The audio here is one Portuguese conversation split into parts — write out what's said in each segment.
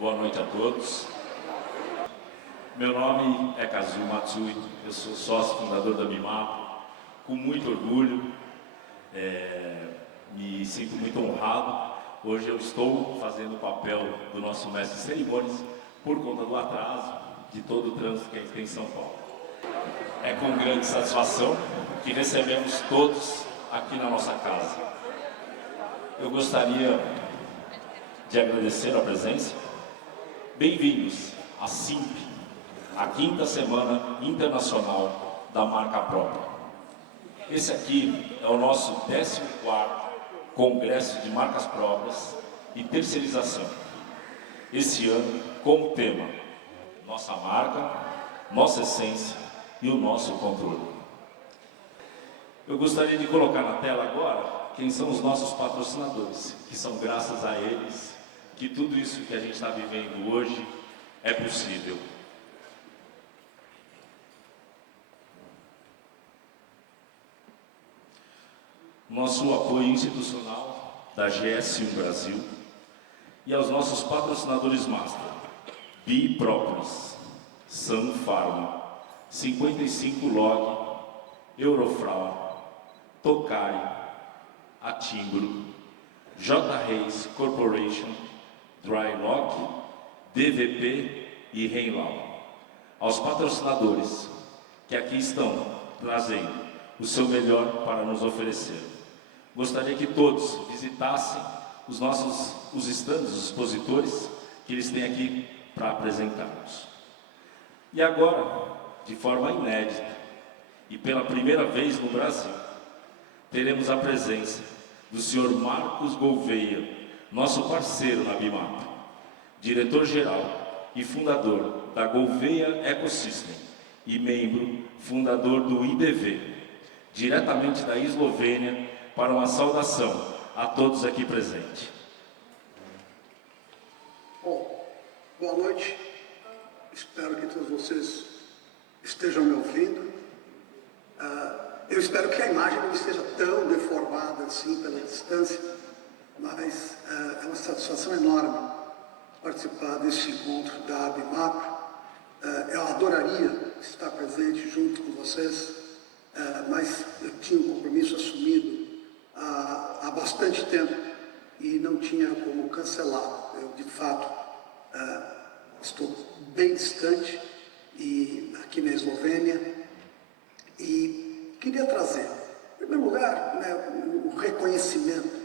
Boa noite a todos. Meu nome é Kazuo Matsui, eu sou sócio fundador da BIMAP, com muito orgulho, me sinto muito honrado. Hoje eu estou fazendo o papel do nosso mestre de cerimônias por conta do atraso de todo o trânsito que tem em São Paulo. É com grande satisfação que recebemos todos aqui na nossa casa. Eu gostaria de agradecer a presença. Bem-vindos à SIMP, a 5ª Semana Internacional da Marca Própria. Esse aqui é o nosso 14º Congresso de Marcas Próprias e Terceirização. Esse ano, com o tema Nossa Marca, Nossa Essência e o Nosso Controle. Eu gostaria de colocar na tela agora quem são os nossos patrocinadores, que são graças a eles que tudo isso que a gente está vivendo hoje é possível. Nosso apoio institucional da GS1 Brasil e aos nossos patrocinadores master, Biprópolis, Sun Pharma, 55log, Eurofral, Tokai, Atimbro, J. Reis Corporation, Drylock, DVP e Reinlau. Aos patrocinadores que aqui estão trazendo o seu melhor para nos oferecer. Gostaria que todos visitassem os estandes, os expositores que eles têm aqui para apresentar-nos. E agora, de forma inédita e pela primeira vez no Brasil, teremos a presença do Sr. Marcos Gouveia, nosso parceiro na BIMAP, diretor-geral e fundador da Gouveia Ecosystem e membro fundador do IBV, diretamente da Eslovênia, para uma saudação a todos aqui presentes. Bom, boa noite. Espero que todos vocês estejam me ouvindo. Eu espero que a imagem não esteja tão deformada assim pela distância, mas é uma satisfação enorme participar deste encontro da BIMAP. Eu adoraria estar presente junto com vocês, mas eu tinha um compromisso assumido há bastante tempo e não tinha como cancelar. Eu, de fato, estou bem distante aqui na Eslovênia e queria trazer, em primeiro lugar, o reconhecimento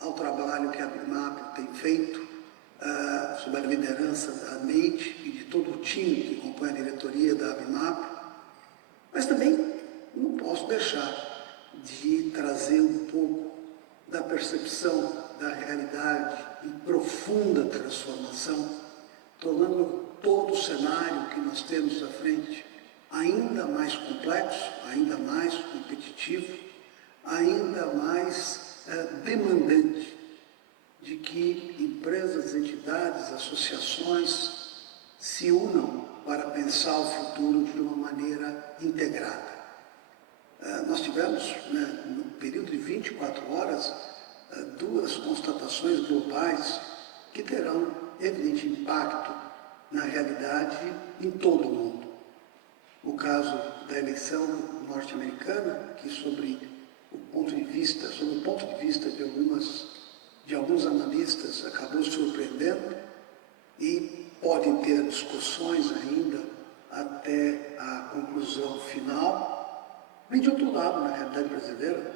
ao trabalho que a BIMAP tem feito, sob a liderança da Neide e de todo o time que compõe a diretoria da BIMAP, mas também não posso deixar de trazer um pouco da percepção da realidade em profunda transformação, tornando todo o cenário que nós temos à frente ainda mais complexo, ainda mais competitivo, ainda mais demandante de que empresas, entidades, associações se unam para pensar o futuro de uma maneira integrada. Nós tivemos, no período de 24 horas, 2 constatações globais que terão evidente impacto na realidade em todo o mundo. O caso da eleição norte-americana, que sob o ponto de vista de alguns analistas acabou surpreendendo e pode ter discussões ainda até a conclusão final. Vem de outro lado, na realidade brasileira,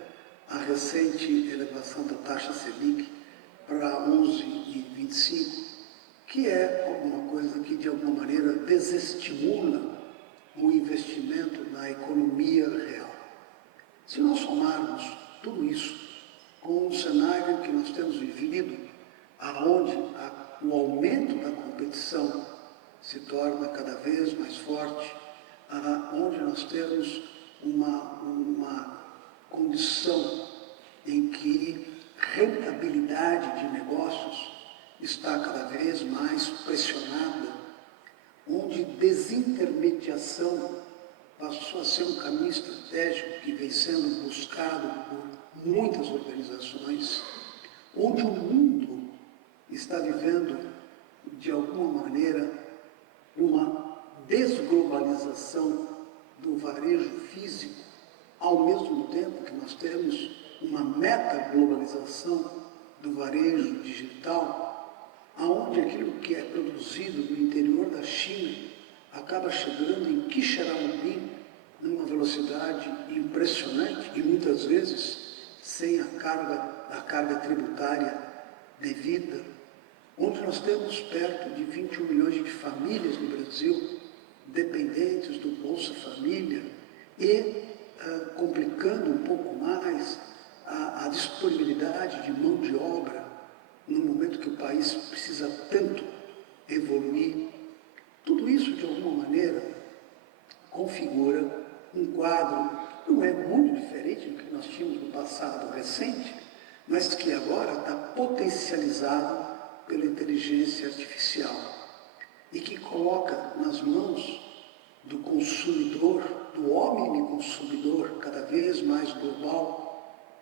a recente elevação da taxa Selic para 11,25, que é alguma coisa que de alguma maneira desestimula o investimento na economia real. Se nós somarmos tudo isso com o cenário que nós temos vivido, aonde o aumento da competição se torna cada vez mais forte, onde nós temos uma condição em que rentabilidade de negócios está cada vez mais pressionada, onde desintermediação passou a ser um caminho estratégico que vem sendo buscado por muitas organizações, onde o mundo está vivendo, de alguma maneira, uma desglobalização do varejo físico, ao mesmo tempo que nós temos uma metaglobalização do varejo digital, aonde aquilo que é produzido no interior da China acaba chegando em Quixeramobim numa velocidade impressionante e muitas vezes sem a carga tributária devida, onde nós temos perto de 21 milhões de famílias no Brasil dependentes do Bolsa Família e complicando um pouco mais a disponibilidade de mão de obra no momento que o país precisa tanto evoluir. Tudo isso, de alguma maneira, configura um quadro que não é muito diferente do que nós tínhamos no passado recente, mas que agora está potencializado pela inteligência artificial e que coloca nas mãos do consumidor, do homem consumidor cada vez mais global,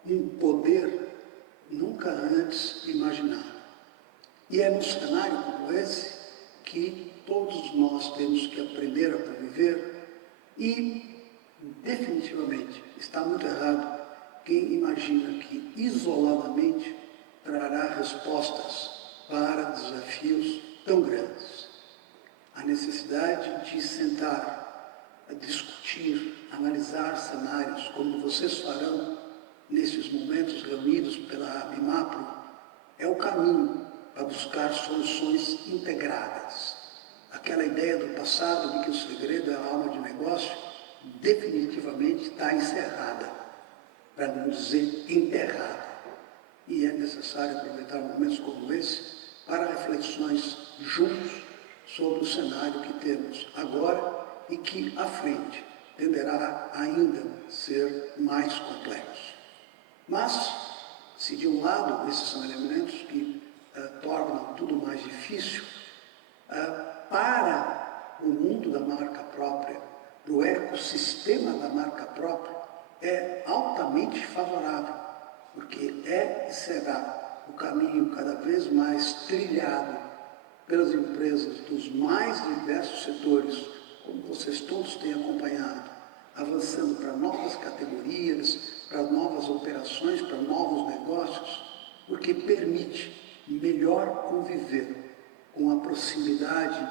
um poder nunca antes imaginado. E é num cenário como esse que todos nós temos que aprender a conviver e, definitivamente, está muito errado quem imagina que isoladamente trará respostas para desafios tão grandes. A necessidade de sentar, a discutir, analisar cenários, como vocês farão nesses momentos reunidos pela ABIMAPRO, é o caminho para buscar soluções integradas. Aquela ideia do passado de que o segredo é a alma de negócio definitivamente está encerrada, para não dizer enterrada. E é necessário aproveitar momentos como esse para reflexões juntos sobre o cenário que temos agora e que, à frente, tenderá ainda a ser mais complexo. Mas, se de um lado esses são elementos que tornam tudo mais difícil, para o mundo da marca própria, para o ecossistema da marca própria, é altamente favorável, porque é e será o caminho cada vez mais trilhado pelas empresas dos mais diversos setores, como vocês todos têm acompanhado, avançando para novas categorias, para novas operações, para novos negócios, porque permite melhor conviver com a proximidade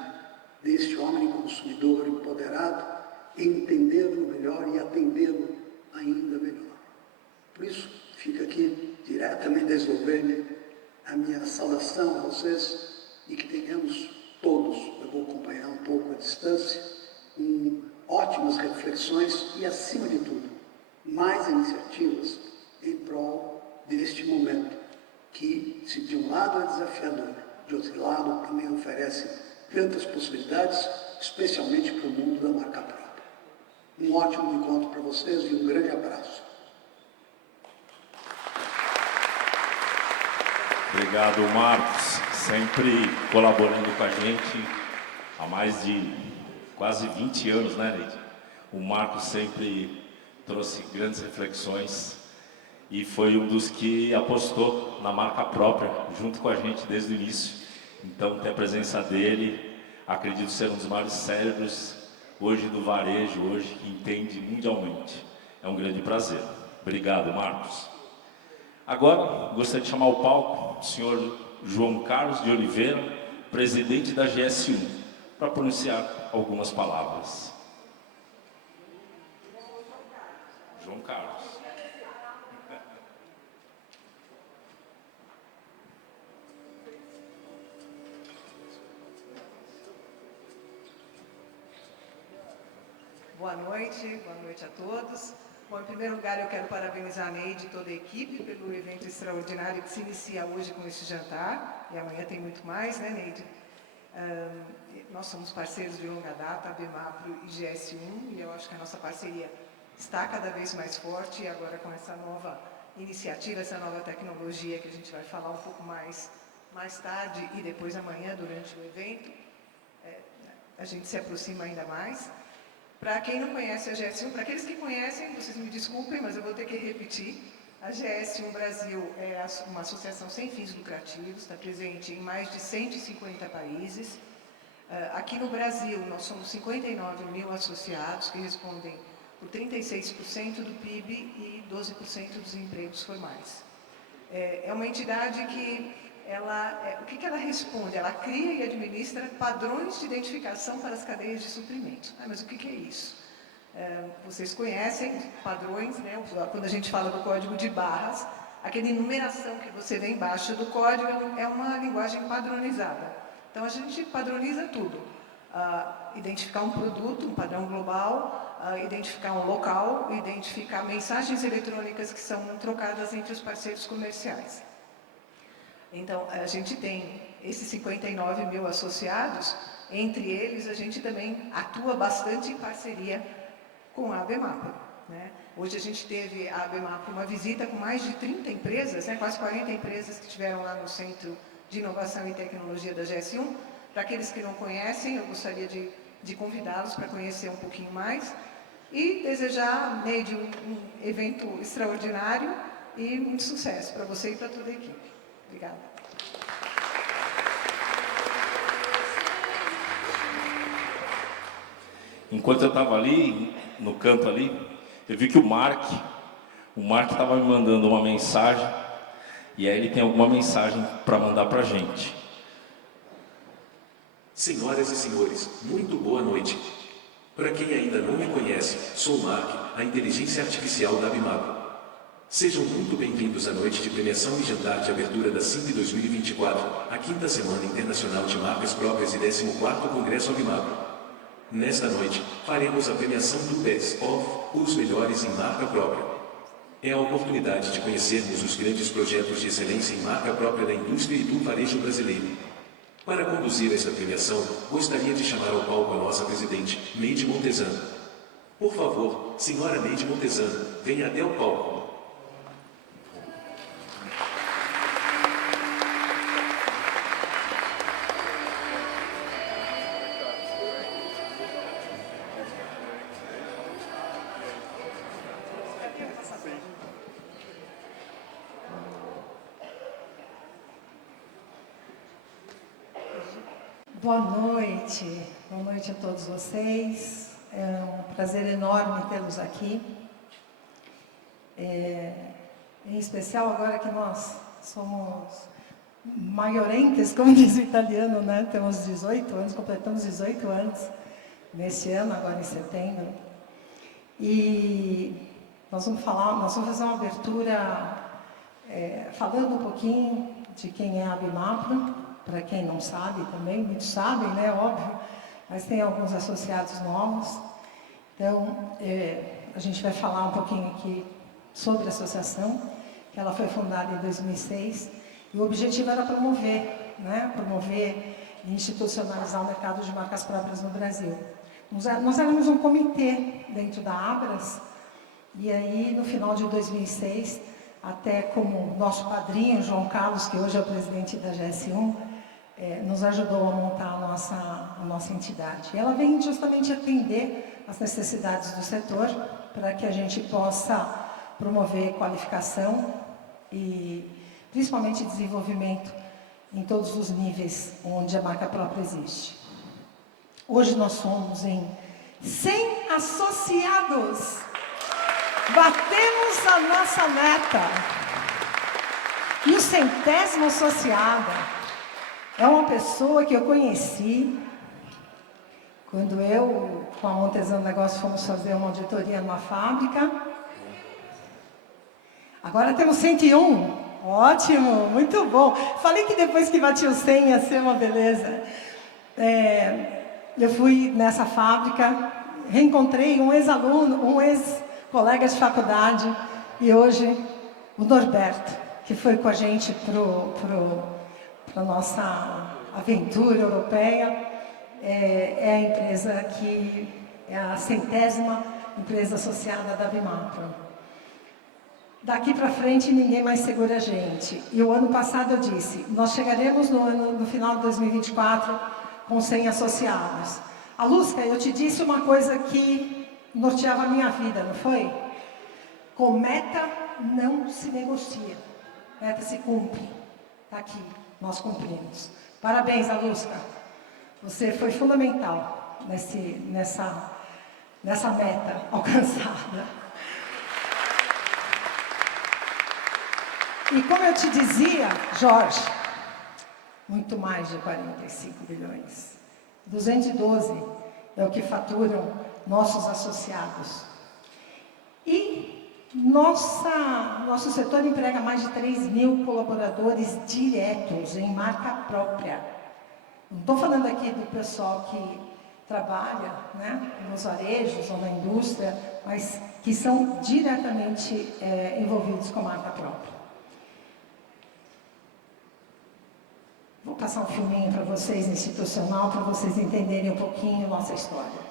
deste homem consumidor empoderado, entendê-lo melhor e atendê-lo ainda melhor. Por isso, fica aqui diretamente da Eslovênia a minha saudação a vocês e que tenhamos todos, eu vou acompanhar um pouco a distância, ótimas reflexões e, acima de tudo, mais iniciativas em prol deste momento, que, se de um lado é desafiador, de outro lado também oferece tantas possibilidades, especialmente para o mundo da marca própria. Um ótimo encontro para vocês e um grande abraço. Obrigado, Marcos, sempre colaborando com a gente há mais de quase 20 anos, né, Neide? O Marcos sempre trouxe grandes reflexões e foi um dos que apostou na marca própria, junto com a gente desde o início. Então, ter a presença dele, acredito ser um dos maiores cérebros hoje do varejo, hoje que entende mundialmente. É um grande prazer. Obrigado, Marcos. Agora, gostaria de chamar ao palco o senhor João Carlos de Oliveira, presidente da GS1, para pronunciar algumas palavras. João Carlos. Boa noite a todos. Bom, em primeiro lugar, eu quero parabenizar a Neide e toda a equipe pelo evento extraordinário que se inicia hoje com este jantar, e amanhã tem muito mais, né, Neide? Nós somos parceiros de longa data, ABIMAPRO e GS1, e eu acho que a nossa parceria está cada vez mais forte, e agora com essa nova iniciativa, essa nova tecnologia que a gente vai falar um pouco mais tarde e depois amanhã, durante o evento, a gente se aproxima ainda mais. Para quem não conhece a GS1, para aqueles que conhecem, vocês me desculpem, mas eu vou ter que repetir. A GS1 Brasil é uma associação sem fins lucrativos, está presente em mais de 150 países. Aqui no Brasil, nós somos 59 mil associados, que respondem por 36% do PIB e 12% dos empregos formais. É uma entidade que, o que ela responde? Ela cria e administra padrões de identificação para as cadeias de suprimento. Mas o que é isso? Vocês conhecem padrões, né? Quando a gente fala do código de barras, aquela numeração que você vê embaixo do código é uma linguagem padronizada. Então, a gente padroniza tudo. Identificar um produto, um padrão global, identificar um local, identificar mensagens eletrônicas que são trocadas entre os parceiros comerciais. Então, a gente tem esses 59 mil associados, entre eles a gente também atua bastante em parceria com a ABMAPA, né? Hoje a gente teve a ABMAPA uma visita com mais de 30 empresas, né? Quase 40 empresas que estiveram lá no Centro de Inovação e Tecnologia da GS1. Para aqueles que não conhecem, eu gostaria de convidá-los para conhecer um pouquinho mais e desejar, Neide, um evento extraordinário e muito sucesso para você e para toda a equipe. Obrigada. Enquanto eu estava ali, no canto ali, eu vi que o Mark estava me mandando uma mensagem, e aí ele tem alguma mensagem para mandar para a gente. Senhoras e senhores, muito boa noite. Para quem ainda não me conhece, sou o Mark, a inteligência artificial da ABMAPA. Sejam muito bem-vindos à noite de premiação e jantar de abertura da SIMP 2024, a 5ª Semana Internacional de Marcas Próprias e 14º Congresso ABMAPA. Nesta noite, faremos a premiação do Best of, os melhores em marca própria. É a oportunidade de conhecermos os grandes projetos de excelência em marca própria da indústria e do varejo brasileiro. Para conduzir esta premiação, gostaria de chamar ao palco a nossa presidente, Neide Montezano. Por favor, senhora Neide Montezano, venha até o palco. Boa noite a todos vocês. É um prazer enorme tê-los aqui. Em especial agora que nós somos maiorentes, como diz o italiano, né? Temos 18 anos, completamos 18 anos neste ano, agora em setembro. E nós vamos fazer uma abertura falando um pouquinho de quem é a ABMAPA. Para quem não sabe também, muitos sabem, né, óbvio, mas tem alguns associados novos. Então, a gente vai falar um pouquinho aqui sobre a associação, que ela foi fundada em 2006, e o objetivo era promover e institucionalizar o mercado de marcas próprias no Brasil. Nós éramos um comitê dentro da Abras, e aí, no final de 2006, até como nosso padrinho, João Carlos, que hoje é o presidente da GS1, nos ajudou a montar a nossa entidade. E ela vem justamente atender as necessidades do setor para que a gente possa promover qualificação e principalmente desenvolvimento em todos os níveis onde a marca própria existe. Hoje nós somos em 100 associados. Batemos a nossa meta. E o 100º associado é uma pessoa que eu conheci quando eu, com a Montezano Negócio, fomos fazer uma auditoria numa fábrica. Agora temos 101. Ótimo, muito bom. Falei que depois que batia o 100 ia ser uma beleza. Eu fui nessa fábrica, reencontrei um ex-aluno, um ex-colega de faculdade, e hoje o Norberto, que foi com a gente para a nossa aventura europeia, é a empresa que é a 100ª empresa associada da ABMAPA. Daqui para frente ninguém mais segura a gente. E o ano passado eu disse, nós chegaremos no final de 2024 com 100 associados. Alusca, eu te disse uma coisa que norteava a minha vida, não foi? Com meta não se negocia, meta se cumpre. Está aqui, nós cumprimos. Parabéns, Alusca. Você foi fundamental nessa meta alcançada. E como eu te dizia, Jorge, muito mais de 45 bilhões. 212 é o que faturam nossos associados. E nosso setor emprega mais de 3.000 colaboradores diretos em marca própria. Não estou falando aqui do pessoal que trabalha, né, nos varejos ou na indústria, mas que são diretamente envolvidos com marca própria. Vou passar um filminho para vocês, institucional, para vocês entenderem um pouquinho a nossa história.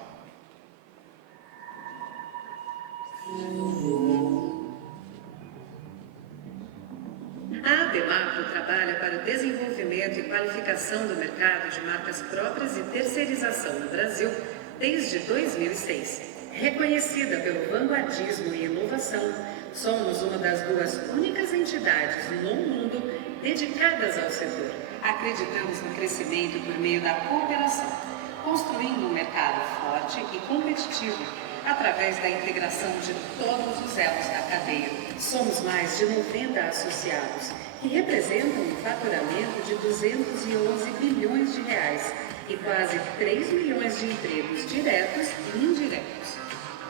A ABMAPRO trabalha para o desenvolvimento e qualificação do mercado de marcas próprias e terceirização no Brasil desde 2006. Reconhecida pelo vanguardismo e inovação, somos uma das 2 únicas entidades no mundo dedicadas ao setor. Acreditamos no crescimento por meio da cooperação, construindo um mercado forte e competitivo através da integração de todos os elos da cadeia. Somos mais de 90 associados, que representam um faturamento de 211 bilhões de reais e quase 3 milhões de empregos diretos e indiretos.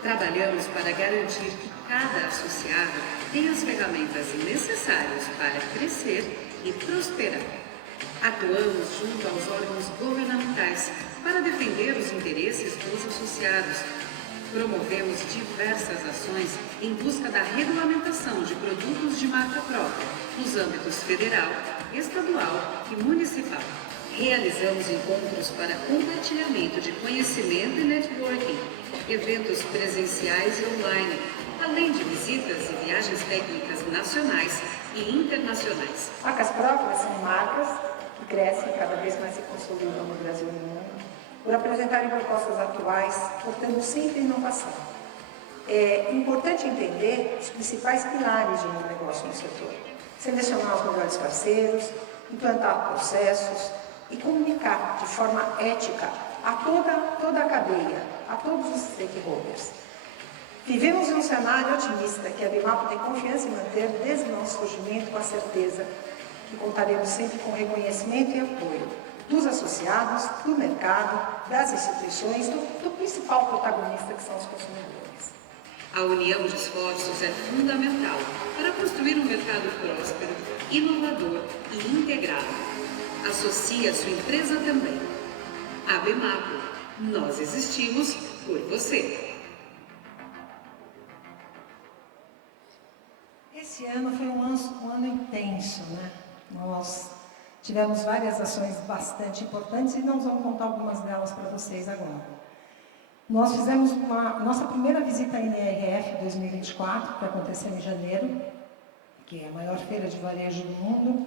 Trabalhamos para garantir que cada associado tenha as ferramentas necessárias para crescer e prosperar. Atuamos junto aos órgãos governamentais para defender os interesses dos associados. Promovemos diversas ações em busca da regulamentação de produtos de marca própria nos âmbitos federal, estadual e municipal. Realizamos encontros para compartilhamento de conhecimento e networking, eventos presenciais e online, além de visitas e viagens técnicas nacionais e internacionais. Marcas próprias são marcas que crescem cada vez mais se consolidam no Brasil e no mundo, por apresentarem propostas atuais, portando sempre inovação. É importante entender os principais pilares de um negócio no setor, selecionar os melhores parceiros, implantar processos e comunicar de forma ética a toda a cadeia, a todos os stakeholders. Vivemos em um cenário otimista que a ABMAPRO tem confiança em manter desde o nosso surgimento, com a certeza que contaremos sempre com reconhecimento e apoio dos associados, do mercado, das instituições, do principal protagonista, que são os consumidores. A união de esforços é fundamental para construir um mercado próspero, inovador e integrado. Associe a sua empresa também. ABMAPRO, nós existimos por você. Esse ano foi um ano intenso, né? Nós tivemos várias ações bastante importantes e nós vamos contar algumas delas para vocês agora. Nós fizemos nossa primeira visita à NRF 2024, que aconteceu em janeiro, que é a maior feira de varejo do mundo,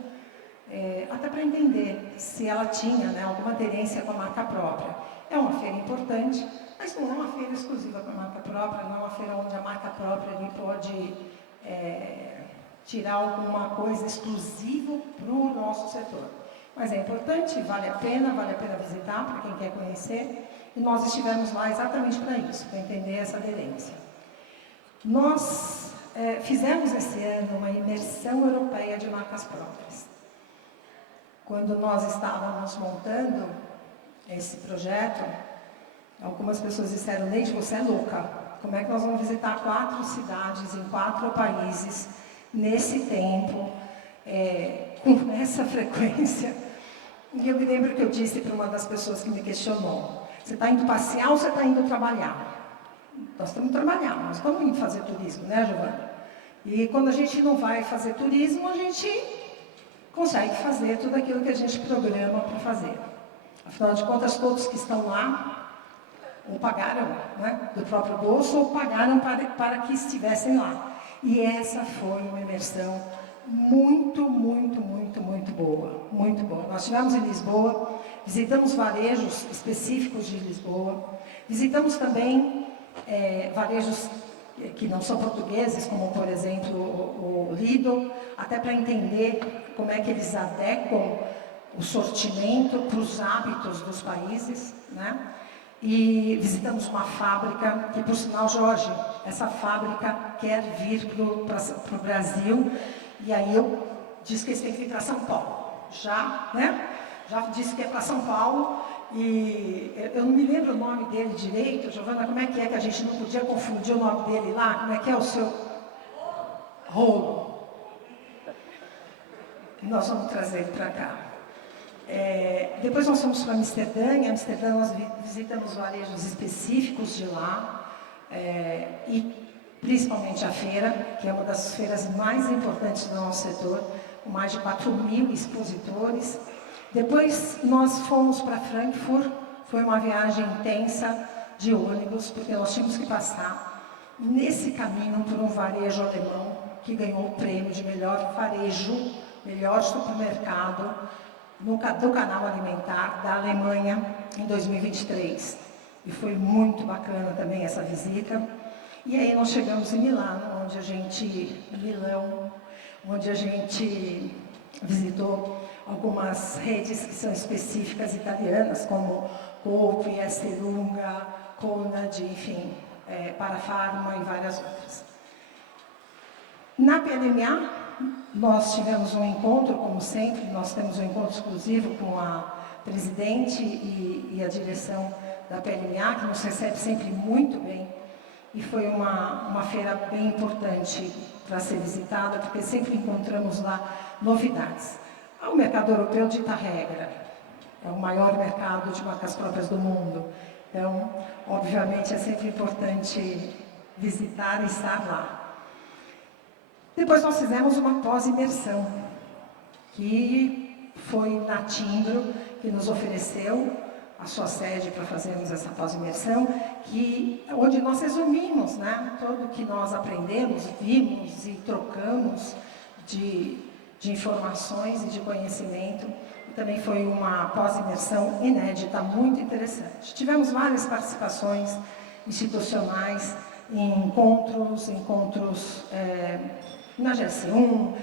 até para entender se ela tinha, né, alguma aderência com a marca própria. É uma feira importante, mas não é uma feira exclusiva para a marca própria, não é uma feira onde a marca própria ali pode tirar alguma coisa exclusiva para o nosso setor. Mas é importante, vale a pena visitar para quem quer conhecer. E nós estivemos lá exatamente para isso, para entender essa aderência. Nós fizemos esse ano uma imersão europeia de marcas próprias. Quando nós estávamos montando esse projeto, algumas pessoas disseram: Neide, você é louca. Como é que nós vamos visitar 4 cidades em 4 países nesse tempo, com essa frequência? E eu me lembro que eu disse para uma das pessoas que me questionou: você está indo passear ou você está indo trabalhar? Nós estamos trabalhando, nós estamos indo fazer turismo, né, Giovana? E quando a gente não vai fazer turismo, a gente consegue fazer tudo aquilo que a gente programa para fazer. Afinal de contas, todos que estão lá ou pagaram, né, do próprio bolso ou pagaram para que estivessem lá. E essa foi uma imersão muito boa, muito boa. Nós estivemos em Lisboa, visitamos varejos específicos de Lisboa, visitamos também varejos que não são portugueses, como, por exemplo, o Lidl, até para entender como é que eles adequam o sortimento para os hábitos dos países, né? E visitamos uma fábrica que, por sinal, Jorge, essa fábrica quer vir para o Brasil, e aí eu disse que eles têm que vir para São Paulo, né? Já disse que é para São Paulo, e eu não me lembro o nome dele direito. Giovana, como é que a gente não podia confundir o nome dele lá? Como é que é o seu? Rolo. Nós vamos trazer ele para cá. Depois nós fomos para Amsterdã. Em Amsterdã nós visitamos varejos específicos de lá, e principalmente a feira, que é uma das feiras mais importantes do nosso setor, com mais de 4.000 expositores. Depois nós fomos para Frankfurt. Foi uma viagem intensa de ônibus, porque nós tínhamos que passar nesse caminho por um varejo alemão que ganhou o prêmio de melhor varejo, melhor supermercado do canal alimentar da Alemanha em 2023. E foi muito bacana também essa visita. E aí nós chegamos em Milão, onde a gente visitou algumas redes que são específicas italianas, como Coop, Esselunga, Conad, enfim, Parafarma e várias outras. Na PLMA, nós tivemos um encontro, como sempre, nós temos um encontro exclusivo com a presidente e a direção da PLMA, que nos recebe sempre muito bem, e foi uma feira bem importante para ser visitada, porque sempre encontramos lá novidades. O mercado europeu dita regra, é o maior mercado de marcas próprias do mundo, então, obviamente, é sempre importante visitar e estar lá. Depois nós fizemos uma pós-imersão, que foi na Timbro, que nos ofereceu a sua sede para fazermos essa pós-imersão, onde nós resumimos, né, tudo o que nós aprendemos, vimos e trocamos de informações e de conhecimento. E também foi uma pós-imersão inédita, muito interessante. Tivemos várias participações institucionais em encontros na GS1,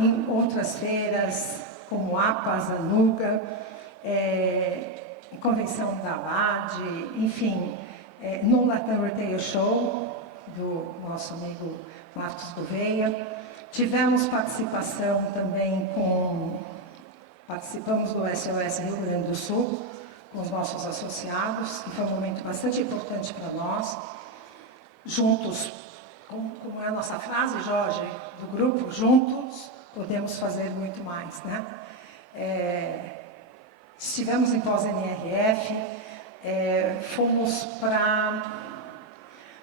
em outras feiras, como APAS, ANUGA, Convenção da ABAD, enfim, no Latam Retail Show, do nosso amigo Marcos Gouveia. Tivemos participação também participamos do SOS Rio Grande do Sul, com os nossos associados, que foi um momento bastante importante para nós. Juntos, como é a nossa frase, Jorge, do grupo, juntos podemos fazer muito mais, né? Estivemos em pós-NRF,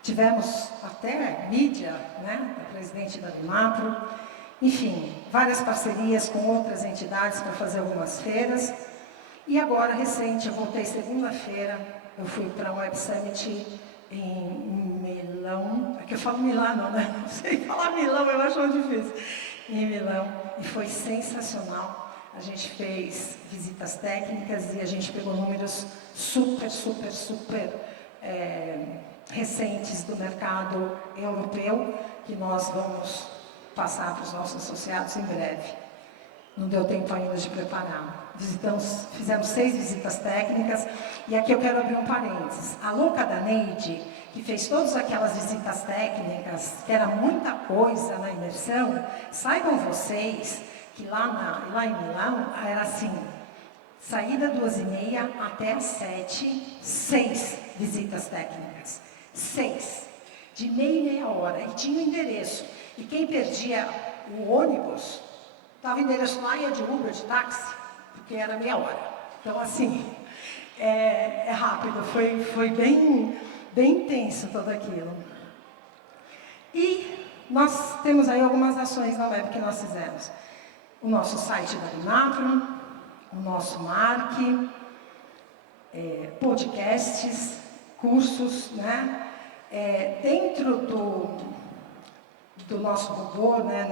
tivemos até mídia, né, da presidente da Bimapro, enfim, várias parcerias com outras entidades para fazer algumas feiras. E agora, recente, eu voltei segunda-feira, eu fui para o Web Summit em Milão, aqui eu falo Milano, né? Não sei falar Milão, eu acho muito difícil. Em Milão, e foi sensacional. A gente fez visitas técnicas e a gente pegou números super recentes do mercado europeu, que nós vamos passar para os nossos associados em breve. Não deu tempo ainda de preparar. Fizemos 6 visitas técnicas, e aqui eu quero abrir um parênteses. A louca da Neide, que fez todas aquelas visitas técnicas, que era muita coisa na imersão, saibam vocês que lá em Milão era assim, saída 2h30 até às 7, 6 visitas técnicas. 6, de meia hora, e tinha o endereço. E quem perdia o ônibus, estava o endereço lá, ia de Uber, de táxi, porque era meia hora. Então, assim, é rápido, foi bem intenso tudo aquilo. E nós temos aí algumas ações na web que nós fizemos. O nosso site da Bimapro, o nosso MARC, podcasts, cursos, né? Dentro do nosso robô, né?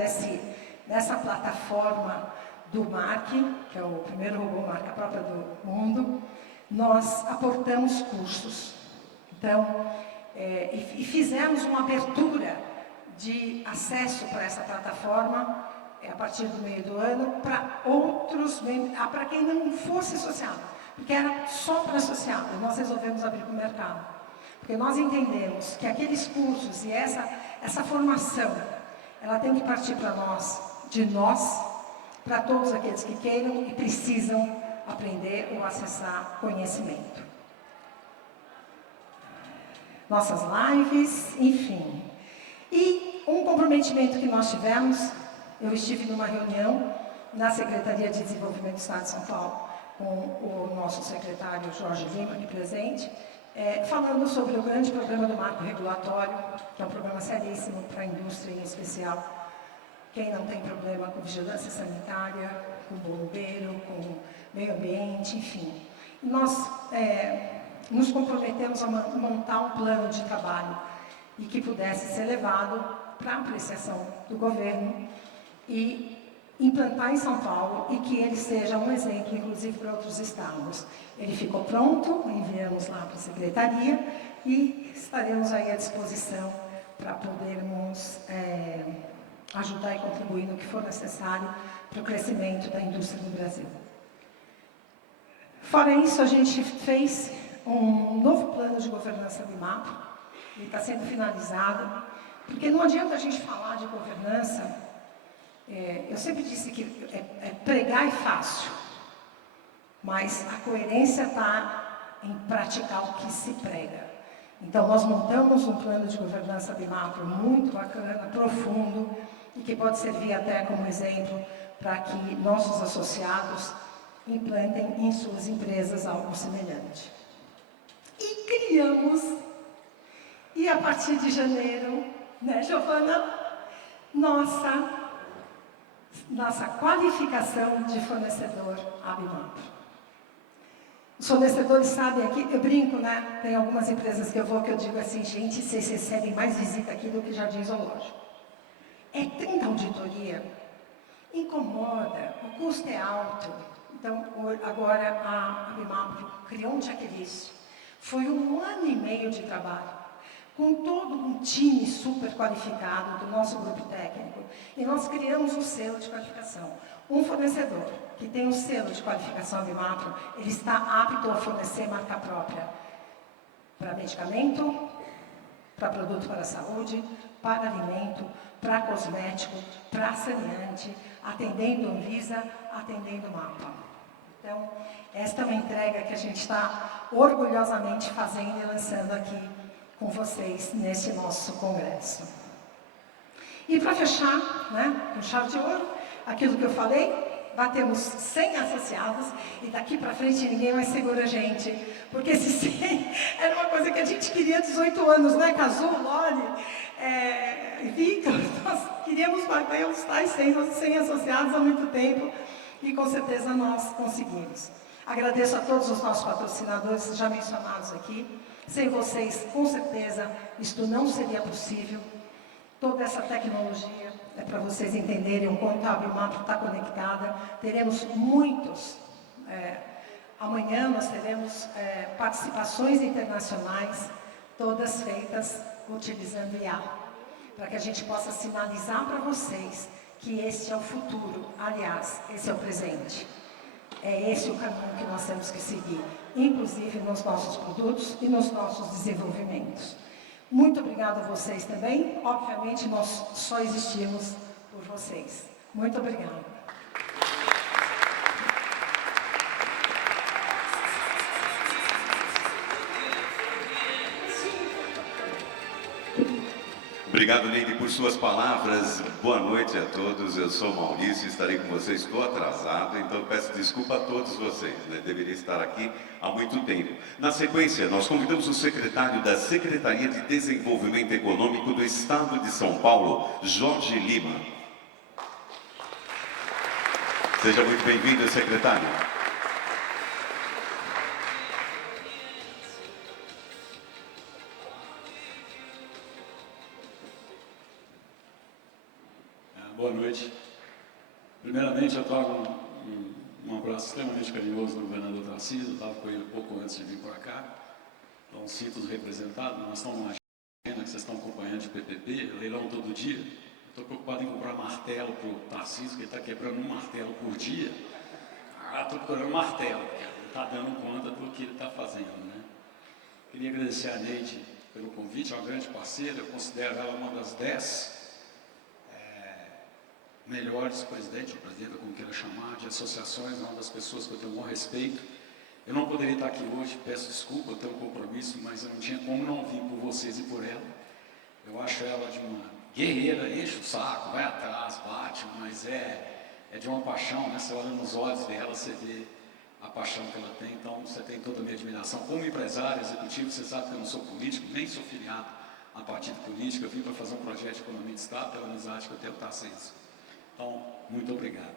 Nessa plataforma do MARC, que é o primeiro robô marca própria do mundo, nós aportamos cursos. Então, e fizemos uma abertura de acesso para essa plataforma a partir do meio do ano para outros, para quem não fosse associado, porque era só para associado. Nós resolvemos abrir para o mercado, porque nós entendemos que aqueles cursos e essa formação, ela tem que partir para nós, de nós, para todos aqueles que queiram e precisam aprender ou acessar conhecimento. Nossas lives, enfim. E um comprometimento que nós tivemos, eu estive numa reunião na Secretaria de Desenvolvimento do Estado de São Paulo, com o nosso secretário Jorge Lima, aqui presente, falando sobre o grande problema do marco regulatório, que é um problema seríssimo para a indústria em especial. Quem não tem problema com vigilância sanitária, com bombeiro, com meio ambiente, enfim. Nós nos comprometemos a montar um plano de trabalho e que pudesse ser levado para apreciação do governo e implantar em São Paulo e que ele seja um exemplo, inclusive, para outros estados. Ele ficou pronto, enviamos lá para a secretaria e estaremos aí à disposição para podermos ajudar e contribuir no que for necessário para o crescimento da indústria no Brasil. Fora isso, a gente fez um novo plano de governança do MAP, ele está sendo finalizado, porque não adianta a gente falar de governança, eu sempre disse que pregar é fácil, mas a coerência está em praticar o que se prega. Então, nós montamos um plano de governança do MAP muito bacana, profundo, e que pode servir até como exemplo para que nossos associados implantem em suas empresas algo semelhante. E criamos, e a partir de janeiro, né, Giovana, nossa qualificação de fornecedor ABIMAP. Os fornecedores sabem aqui, eu brinco, né? Tem algumas empresas que eu digo assim, gente, vocês recebem mais visita aqui do que jardim zoológico. É tanta auditoria, incomoda, o custo é alto. Então, agora a ABIMAP criou um checklist. Foi 1 ano e meio de trabalho, com todo um time super qualificado do nosso grupo técnico. E nós criamos um selo de qualificação. Um fornecedor que tem um selo de qualificação ABIMAP, ele está apto a fornecer marca própria para medicamento, para produto para a saúde, para alimento, para cosmético, para saneante, atendendo Anvisa, atendendo MAPA. Então, esta é uma entrega que a gente está orgulhosamente fazendo e lançando aqui com vocês nesse nosso congresso. E para fechar, né, com chave de ouro, aquilo que eu falei, batemos 100 associados e daqui para frente ninguém mais segura a gente, porque esse 100 era uma coisa que a gente queria há 18 anos, né, Cazu, Lore, Victor, nós queríamos bater os tais 100 associados há muito tempo e com certeza nós conseguimos. Agradeço a todos os nossos patrocinadores já mencionados aqui. Sem vocês, com certeza, isto não seria possível. Toda essa tecnologia é para vocês entenderem o quanto a ABIMAP está conectada. Teremos muitos. Amanhã nós teremos participações internacionais, todas feitas utilizando IA, para que a gente possa sinalizar para vocês que este é o futuro. Aliás, esse é o presente. É esse o caminho que nós temos que seguir, inclusive nos nossos produtos e nos nossos desenvolvimentos. Muito obrigada a vocês também. Obviamente, nós só existimos por vocês. Muito obrigada. Obrigado, Neide, por suas palavras. Boa noite a todos. Eu sou Maurício, estarei com vocês. Estou atrasado, então peço desculpa a todos vocês, né? Deveria estar aqui há muito tempo. Na sequência, nós convidamos o secretário da Secretaria de Desenvolvimento Econômico do Estado de São Paulo, Jorge Lima. Seja muito bem-vindo, secretário. Boa noite. Primeiramente, eu trago abraço extremamente carinhoso do governador Tarcísio, estava com ele pouco antes de vir para cá. Então, sinto-os representados. Nós estamos numa agenda que vocês estão acompanhando de PPP, leilão todo dia. Estou preocupado em comprar martelo para o Tarcísio, que ele está quebrando um martelo por dia. Estou procurando martelo, porque não está dando conta do que ele está fazendo, né? Queria agradecer a Neide pelo convite, é uma grande parceira, eu considero ela uma das 10 melhores presidentes, ou presidenta, como queira chamar, de associações, uma das pessoas que eu tenho um bom respeito. Eu não poderia estar aqui hoje, peço desculpa, eu tenho um compromisso, mas eu não tinha como não vir por vocês e por ela. Eu acho ela de uma guerreira, enche o saco, vai atrás, bate, mas é de uma paixão, né? Você olha nos olhos dela, você vê a paixão que ela tem, então você tem toda a minha admiração. Como empresário, executivo, você sabe que eu não sou político, nem sou filiado a partido político, eu vim para fazer um projeto de economia de Estado, pela amizade que eu tenho com o Tarcísio. Então, muito obrigado.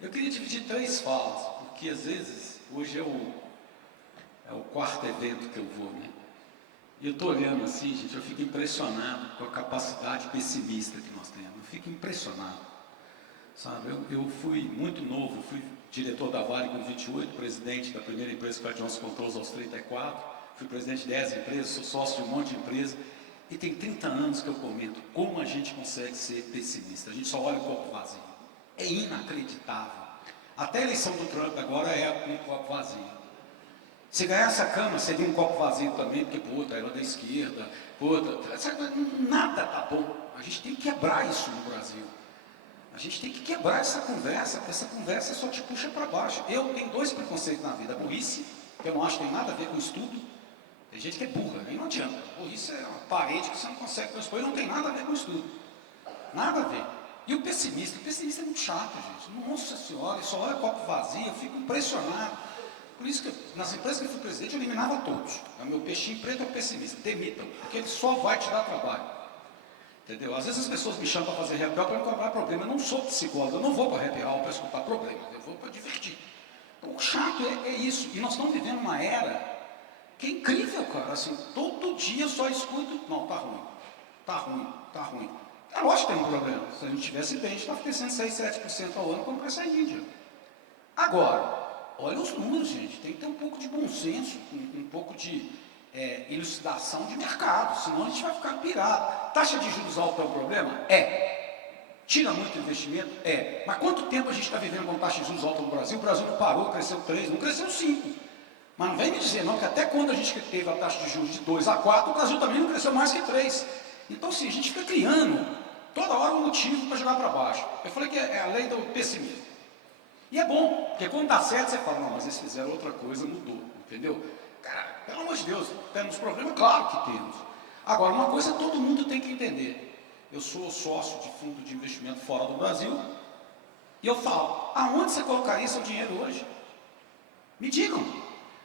Eu queria dividir 3 falas, porque às vezes, hoje é o 4º evento que eu vou, né? E eu estou olhando assim, gente, eu fico impressionado com a capacidade pessimista que nós temos. Eu fico impressionado, sabe? Eu fui muito novo, fui diretor da Vale com 28, presidente da primeira empresa que foi a Johnson Controls aos 34, fui presidente de 10 empresas, sou sócio de um monte de empresas, e tem 30 anos que eu comento como a gente consegue ser pessimista. A gente só olha o copo vazio. É inacreditável. Até a eleição do Trump agora é um copo vazio. Se ganhasse a Câmara, seria um copo vazio também, porque, puta, ela é da esquerda, puta, nada tá bom. A gente tem que quebrar isso no Brasil. A gente tem que quebrar essa conversa, porque essa conversa só te puxa para baixo. Eu tenho 2 preconceitos na vida. A burrice, que eu não acho que tem nada a ver com estudo. Tem gente que é burra, aí não adianta. Burrice é uma parede que você não consegue transpor e não tem nada a ver com estudo. Nada a ver. E o pessimista é muito chato, gente. Nossa senhora, ele só olha copo vazio, eu fico impressionado. Por isso que nas empresas que eu fui presidente, eu eliminava todos. O meu peixinho preto é o pessimista, demitam, porque ele só vai te dar trabalho. Entendeu? Às vezes as pessoas me chamam para fazer happy hour para me cobrar problema. Eu não sou psicólogo, eu não vou para happy hour para escutar problemas, eu vou para divertir. Então, o chato é isso. E nós estamos vivendo uma era que é incrível, cara. Assim, todo dia eu só escuto, não, tá ruim, tá ruim, tá ruim. É lógico que tem um problema. Se a gente tivesse bem, a gente estava crescendo 6, 7% ao ano como cresce a Índia. Agora, olha os números, gente. Tem que ter um pouco de bom senso, um pouco de elucidação de mercado, senão a gente vai ficar pirado. Taxa de juros alta é um problema? Tira muito investimento? Mas quanto tempo a gente está vivendo com taxa de juros alta no Brasil? O Brasil não parou, cresceu 3, não cresceu 5. Mas não vem me dizer não, que até quando a gente teve a taxa de juros de 2 a 4, o Brasil também não cresceu mais que 3. Então, assim, a gente fica criando toda hora um motivo para jogar para baixo. Eu falei que é a lei do pessimismo. E é bom, porque quando dá certo, você fala, não, mas eles fizeram outra coisa, mudou, entendeu? Cara, pelo amor de Deus, temos problema? Claro que temos. Agora, uma coisa todo mundo tem que entender. Eu sou sócio de fundo de investimento fora do Brasil, e eu falo, aonde você colocaria seu dinheiro hoje? Me digam.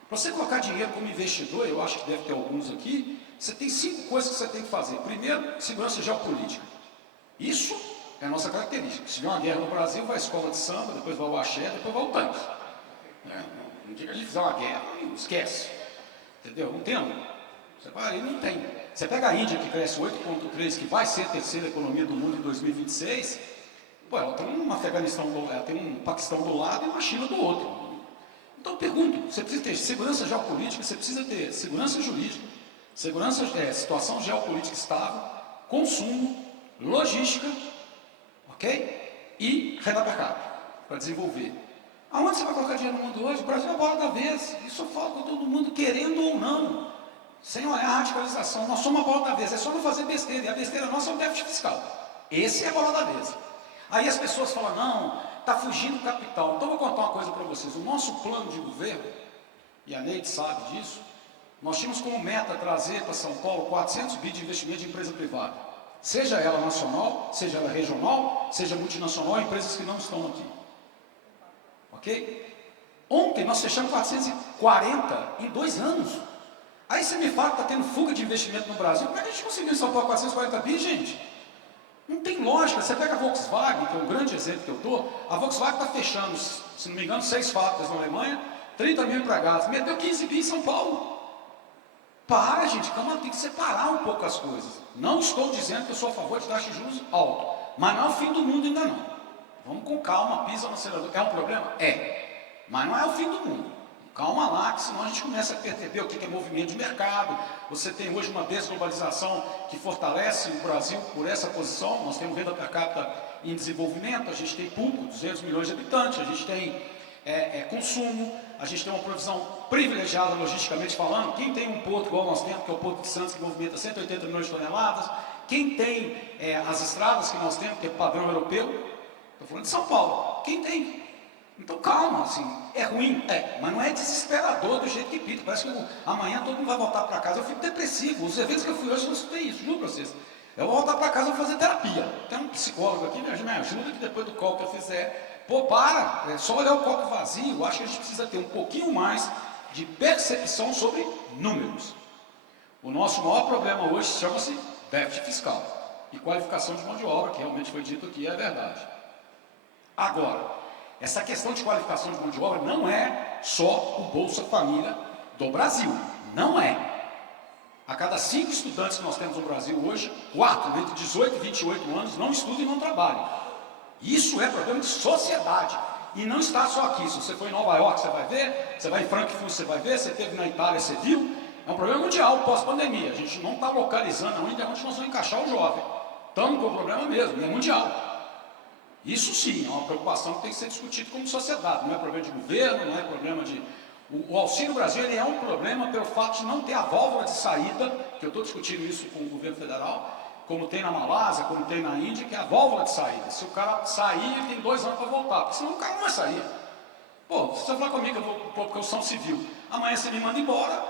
Para você colocar dinheiro como investidor, eu acho que deve ter alguns aqui, você tem 5 coisas que você tem que fazer. Primeiro, segurança geopolítica. Isso é a nossa característica. Se tiver uma guerra no Brasil, vai a escola de samba, depois vai o axé, depois vai o tanque. No dia que a gente fizer uma guerra, esquece. Entendeu? Não tem. Você vai ali, não tem. Você pega a Índia, que cresce 8,3, que vai ser a terceira economia do mundo em 2026, pô, ela tem um Afeganistão, ela tem um Paquistão do lado e uma China do outro. Então eu pergunto, você precisa ter segurança geopolítica, você precisa ter segurança jurídica, situação geopolítica estável, consumo, logística, ok? E renda per capita, para desenvolver. Aonde você vai colocar dinheiro no mundo hoje? O Brasil é a bola da vez. Isso eu falo com todo mundo, querendo ou não. Sem olhar a radicalização. Nós somos a bola da vez. É só não fazer besteira. E a besteira nossa é o déficit fiscal. Esse é a bola da vez. Aí as pessoas falam, não, está fugindo capital. Então eu vou contar uma coisa para vocês. O nosso plano de governo, e a Neide sabe disso, nós tínhamos como meta trazer para São Paulo 400 bi de investimento de empresa privada. Seja ela nacional, seja ela regional, seja multinacional, empresas que não estão aqui. Ok? Ontem nós fechamos 440 em 2 anos. Aí você me fala que está tendo fuga de investimento no Brasil. Como é que a gente conseguiu em São Paulo 440 bi, gente? Não tem lógica. Você pega a Volkswagen, que é o grande exemplo que eu dou, a Volkswagen está fechando, se não me engano, 6 fábricas na Alemanha, 30 mil empregados, meteu 15 bi em São Paulo. Para, gente, calma, tem que separar um pouco as coisas. Não estou dizendo que eu sou a favor de taxa de juros alto, mas não é o fim do mundo ainda não. Vamos com calma, pisa no acelerador. É um problema? É. mas não é o fim do mundo. Calma lá, que senão a gente começa a perceber o que é movimento de mercado. Você tem hoje uma desglobalização que fortalece o Brasil por essa posição. Nós temos renda per capita em desenvolvimento, a gente tem público, 200 milhões de habitantes, a gente tem consumo, a gente tem uma provisão privilegiada logisticamente falando. Quem tem um porto igual nós temos, que é o Porto de Santos, que movimenta 180 milhões de toneladas, quem tem as estradas que nós temos, que é padrão europeu, estou falando de São Paulo, quem tem? Então calma, assim, é ruim, mas não é desesperador do jeito que pinta. Parece que amanhã todo mundo vai voltar para casa. Eu fico depressivo. Os eventos que eu fui hoje, eu não escutei isso, juro para vocês. Eu vou voltar para casa e vou fazer terapia. Tem um psicólogo aqui, me ajuda que depois do call que eu fizer, é só olhar o copo vazio. Eu acho que a gente precisa ter um pouquinho mais de percepção sobre números. O nosso maior problema hoje chama-se déficit fiscal e qualificação de mão de obra, que realmente foi dito aqui, é verdade. Agora, essa questão de qualificação de mão de obra não é só o Bolsa Família do Brasil. Não é. A cada 5 estudantes que nós temos no Brasil hoje, 4 entre 18 e 28 anos não estudam e não trabalham. Isso é problema de sociedade. E não está só aqui. Se você for em Nova York, você vai ver. Você vai em Frankfurt, você vai ver. Você esteve na Itália, você viu. É um problema mundial pós-pandemia. A gente não está localizando ainda onde nós vamos encaixar o jovem. Estamos com o problema mesmo, e é mundial. Isso sim, é uma preocupação que tem que ser discutida como sociedade, não é problema de governo, não é problema de... O Auxílio Brasil ele é um problema pelo fato de não ter a válvula de saída, que eu estou discutindo isso com o governo federal, como tem na Malásia, como tem na Índia, que é a válvula de saída. Se o cara sair, ele tem 2 anos para voltar, porque senão o cara não vai sair. Pô, se você falar comigo que eu vou para a construção civil, amanhã você me manda embora,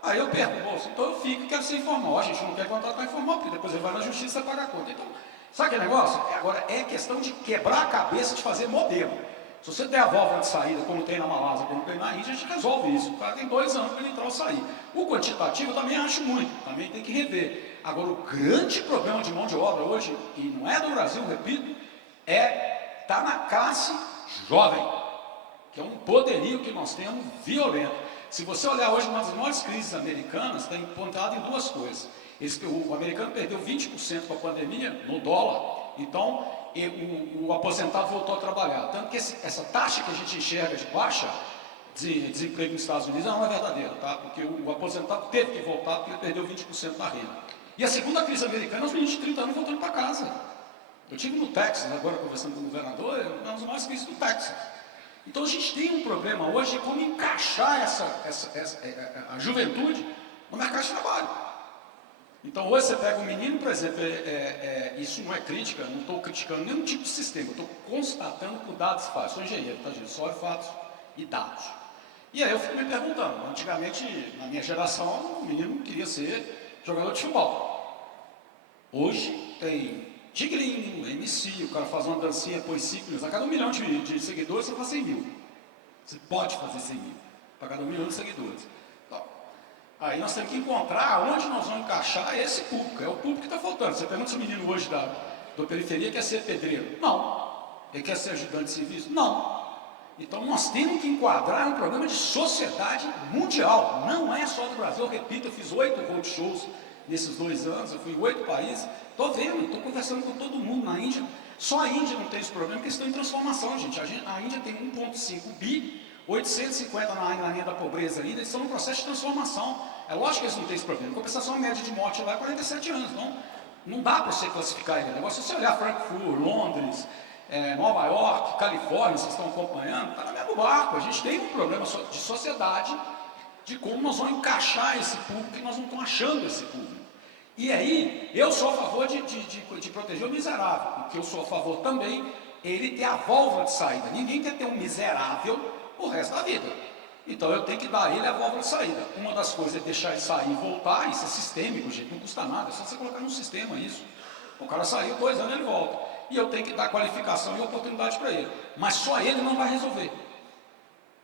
aí eu perco o bolso, então eu fico e quero ser informal. A gente não quer contratar informal, porque depois ele vai na justiça e paga a conta. Então, sabe aquele negócio? Agora é questão de quebrar a cabeça de fazer modelo. Se você der a válvula de saída, como tem na Malásia, como tem na Índia, a gente resolve isso. O cara tem 2 anos para ele entrar ou sair. O quantitativo eu também acho muito, também tem que rever. Agora, o grande problema de mão de obra hoje, e não é do Brasil, repito, está na classe jovem, que é um poderio que nós temos violento. Se você olhar hoje uma das maiores crises americanas, está apontado em 2 coisas. O americano perdeu 20% com a pandemia no dólar, então o aposentado voltou a trabalhar. Tanto que essa taxa que a gente enxerga de baixa de desemprego nos Estados Unidos não é verdadeira, tá? Porque o aposentado teve que voltar porque ele perdeu 20% da renda. E a segunda crise americana, os meninos de 30 anos voltando para casa. Eu estive no Texas, agora conversando com o governador, é uma das maiores crises do Texas. Então a gente tem um problema hoje de como encaixar a juventude no mercado de trabalho. Então hoje você pega um menino, por exemplo, isso não é crítica, não estou criticando nenhum tipo de sistema, estou constatando por dados fáceis. Sou engenheiro, tá, gente? Só fatos e dados. E aí eu fico me perguntando, antigamente, na minha geração, o menino queria ser jogador de futebol. Hoje tem tigrinho, MC, o cara faz uma dancinha, põe ciclos, a cada 1 milhão de seguidores você faz 100 mil. Você pode fazer 100 mil, para cada 1 milhão de seguidores. Aí nós temos que encontrar onde nós vamos encaixar esse público. É o público que está faltando. Você pergunta se o menino hoje da periferia quer ser pedreiro. Não. Ele quer ser ajudante de serviço? Não. Então nós temos que enquadrar um problema de sociedade mundial. Não é só do Brasil. Eu repito, eu fiz 8 roadshows nesses 2 anos. Eu fui em 8 países. Estou vendo, estou conversando com todo mundo na Índia. Só a Índia não tem esse problema, porque eles estão em transformação, gente. A Índia tem 1,5 bi. 850 na linha da pobreza ainda, eles estão num processo de transformação. É lógico que eles não têm esse problema. Em compensação, a média de morte lá é 47 anos. Não dá para você classificar ele. Negócio, se você olhar Frankfurt, Londres, Nova York, Califórnia, vocês estão acompanhando, está no mesmo barco. A gente tem um problema de sociedade, de como nós vamos encaixar esse público, e nós não estamos achando esse público. E aí, eu sou a favor de proteger o miserável, porque eu sou a favor também ele ter a válvula de saída. Ninguém quer ter um miserável o resto da vida. Então eu tenho que dar a ele a válvula de saída. Uma das coisas é deixar ele sair e voltar, isso é sistêmico, gente, não custa nada, é só você colocar num sistema isso. O cara saiu, 2 anos ele volta. E eu tenho que dar qualificação e oportunidade para ele. Mas só ele não vai resolver.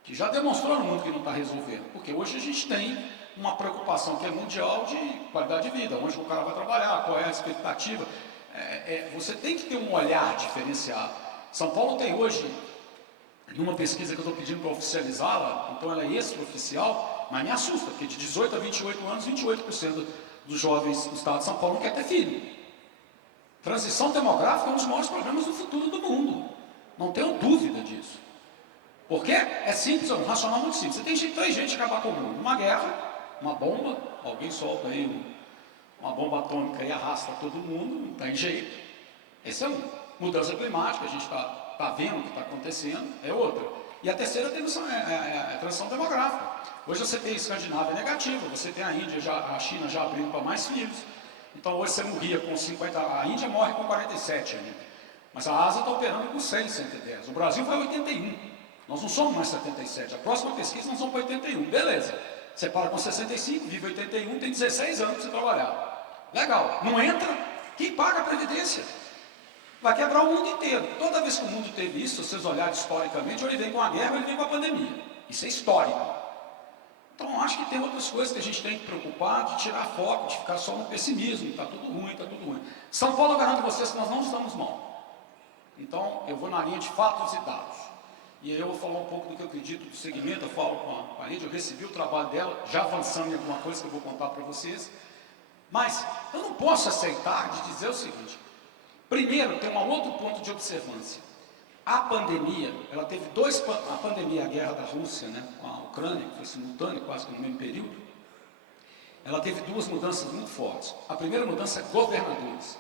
Que já demonstrou no mundo que não está resolvendo. Porque hoje a gente tem uma preocupação que é mundial de qualidade de vida, onde o cara vai trabalhar, qual é a expectativa. Você tem que ter um olhar diferenciado. São Paulo tem hoje, numa pesquisa que eu estou pedindo para oficializá-la, então ela é extraoficial, mas me assusta, porque de 18 a 28 anos, 28% dos jovens do estado de São Paulo não quer ter filho. Transição demográfica é um dos maiores problemas do futuro do mundo. Não tenho dúvida disso. Porque é simples, é um racional muito simples. Você tem três jeitos de acabar com o mundo. Uma guerra, uma bomba, alguém solta aí uma bomba atômica e arrasta todo mundo, não tem jeito. Esse é um. Mudança climática, a gente está vendo o que está acontecendo, é outra. E a terceira é a transição demográfica. Hoje você tem a Escandinávia negativa, você tem a Índia, a China já abrindo para mais filhos. Então hoje você morria com 50, a Índia morre com 47 ainda. Mas a Ásia está operando com 100, 110. O Brasil vai 81. Nós não somos mais 77. A próxima pesquisa nós vamos para 81. Beleza. Você para com 65, vive 81, tem 16 anos para você trabalhar. Legal. Não entra? Quem paga a Previdência? Vai quebrar o mundo inteiro. Toda vez que o mundo teve isso, se vocês olharem historicamente, ou ele vem com a guerra ou ele vem com a pandemia. Isso é histórico. Então, acho que tem outras coisas que a gente tem que preocupar, de tirar foco, de ficar só no pessimismo, está tudo ruim, está tudo ruim. São Paulo, eu garanto a vocês que nós não estamos mal. Então, eu vou na linha de fatos e dados. E aí eu vou falar um pouco do que eu acredito do segmento, eu falo com a Lídia, eu recebi o trabalho dela, já avançando em alguma coisa que eu vou contar para vocês. Mas, eu não posso aceitar de dizer o seguinte. Primeiro, tem um outro ponto de observância. A pandemia, ela teve a pandemia, a guerra da Rússia, né, com a Ucrânia, que foi simultânea, quase que no mesmo período, ela teve duas mudanças muito fortes. A primeira mudança é governadores.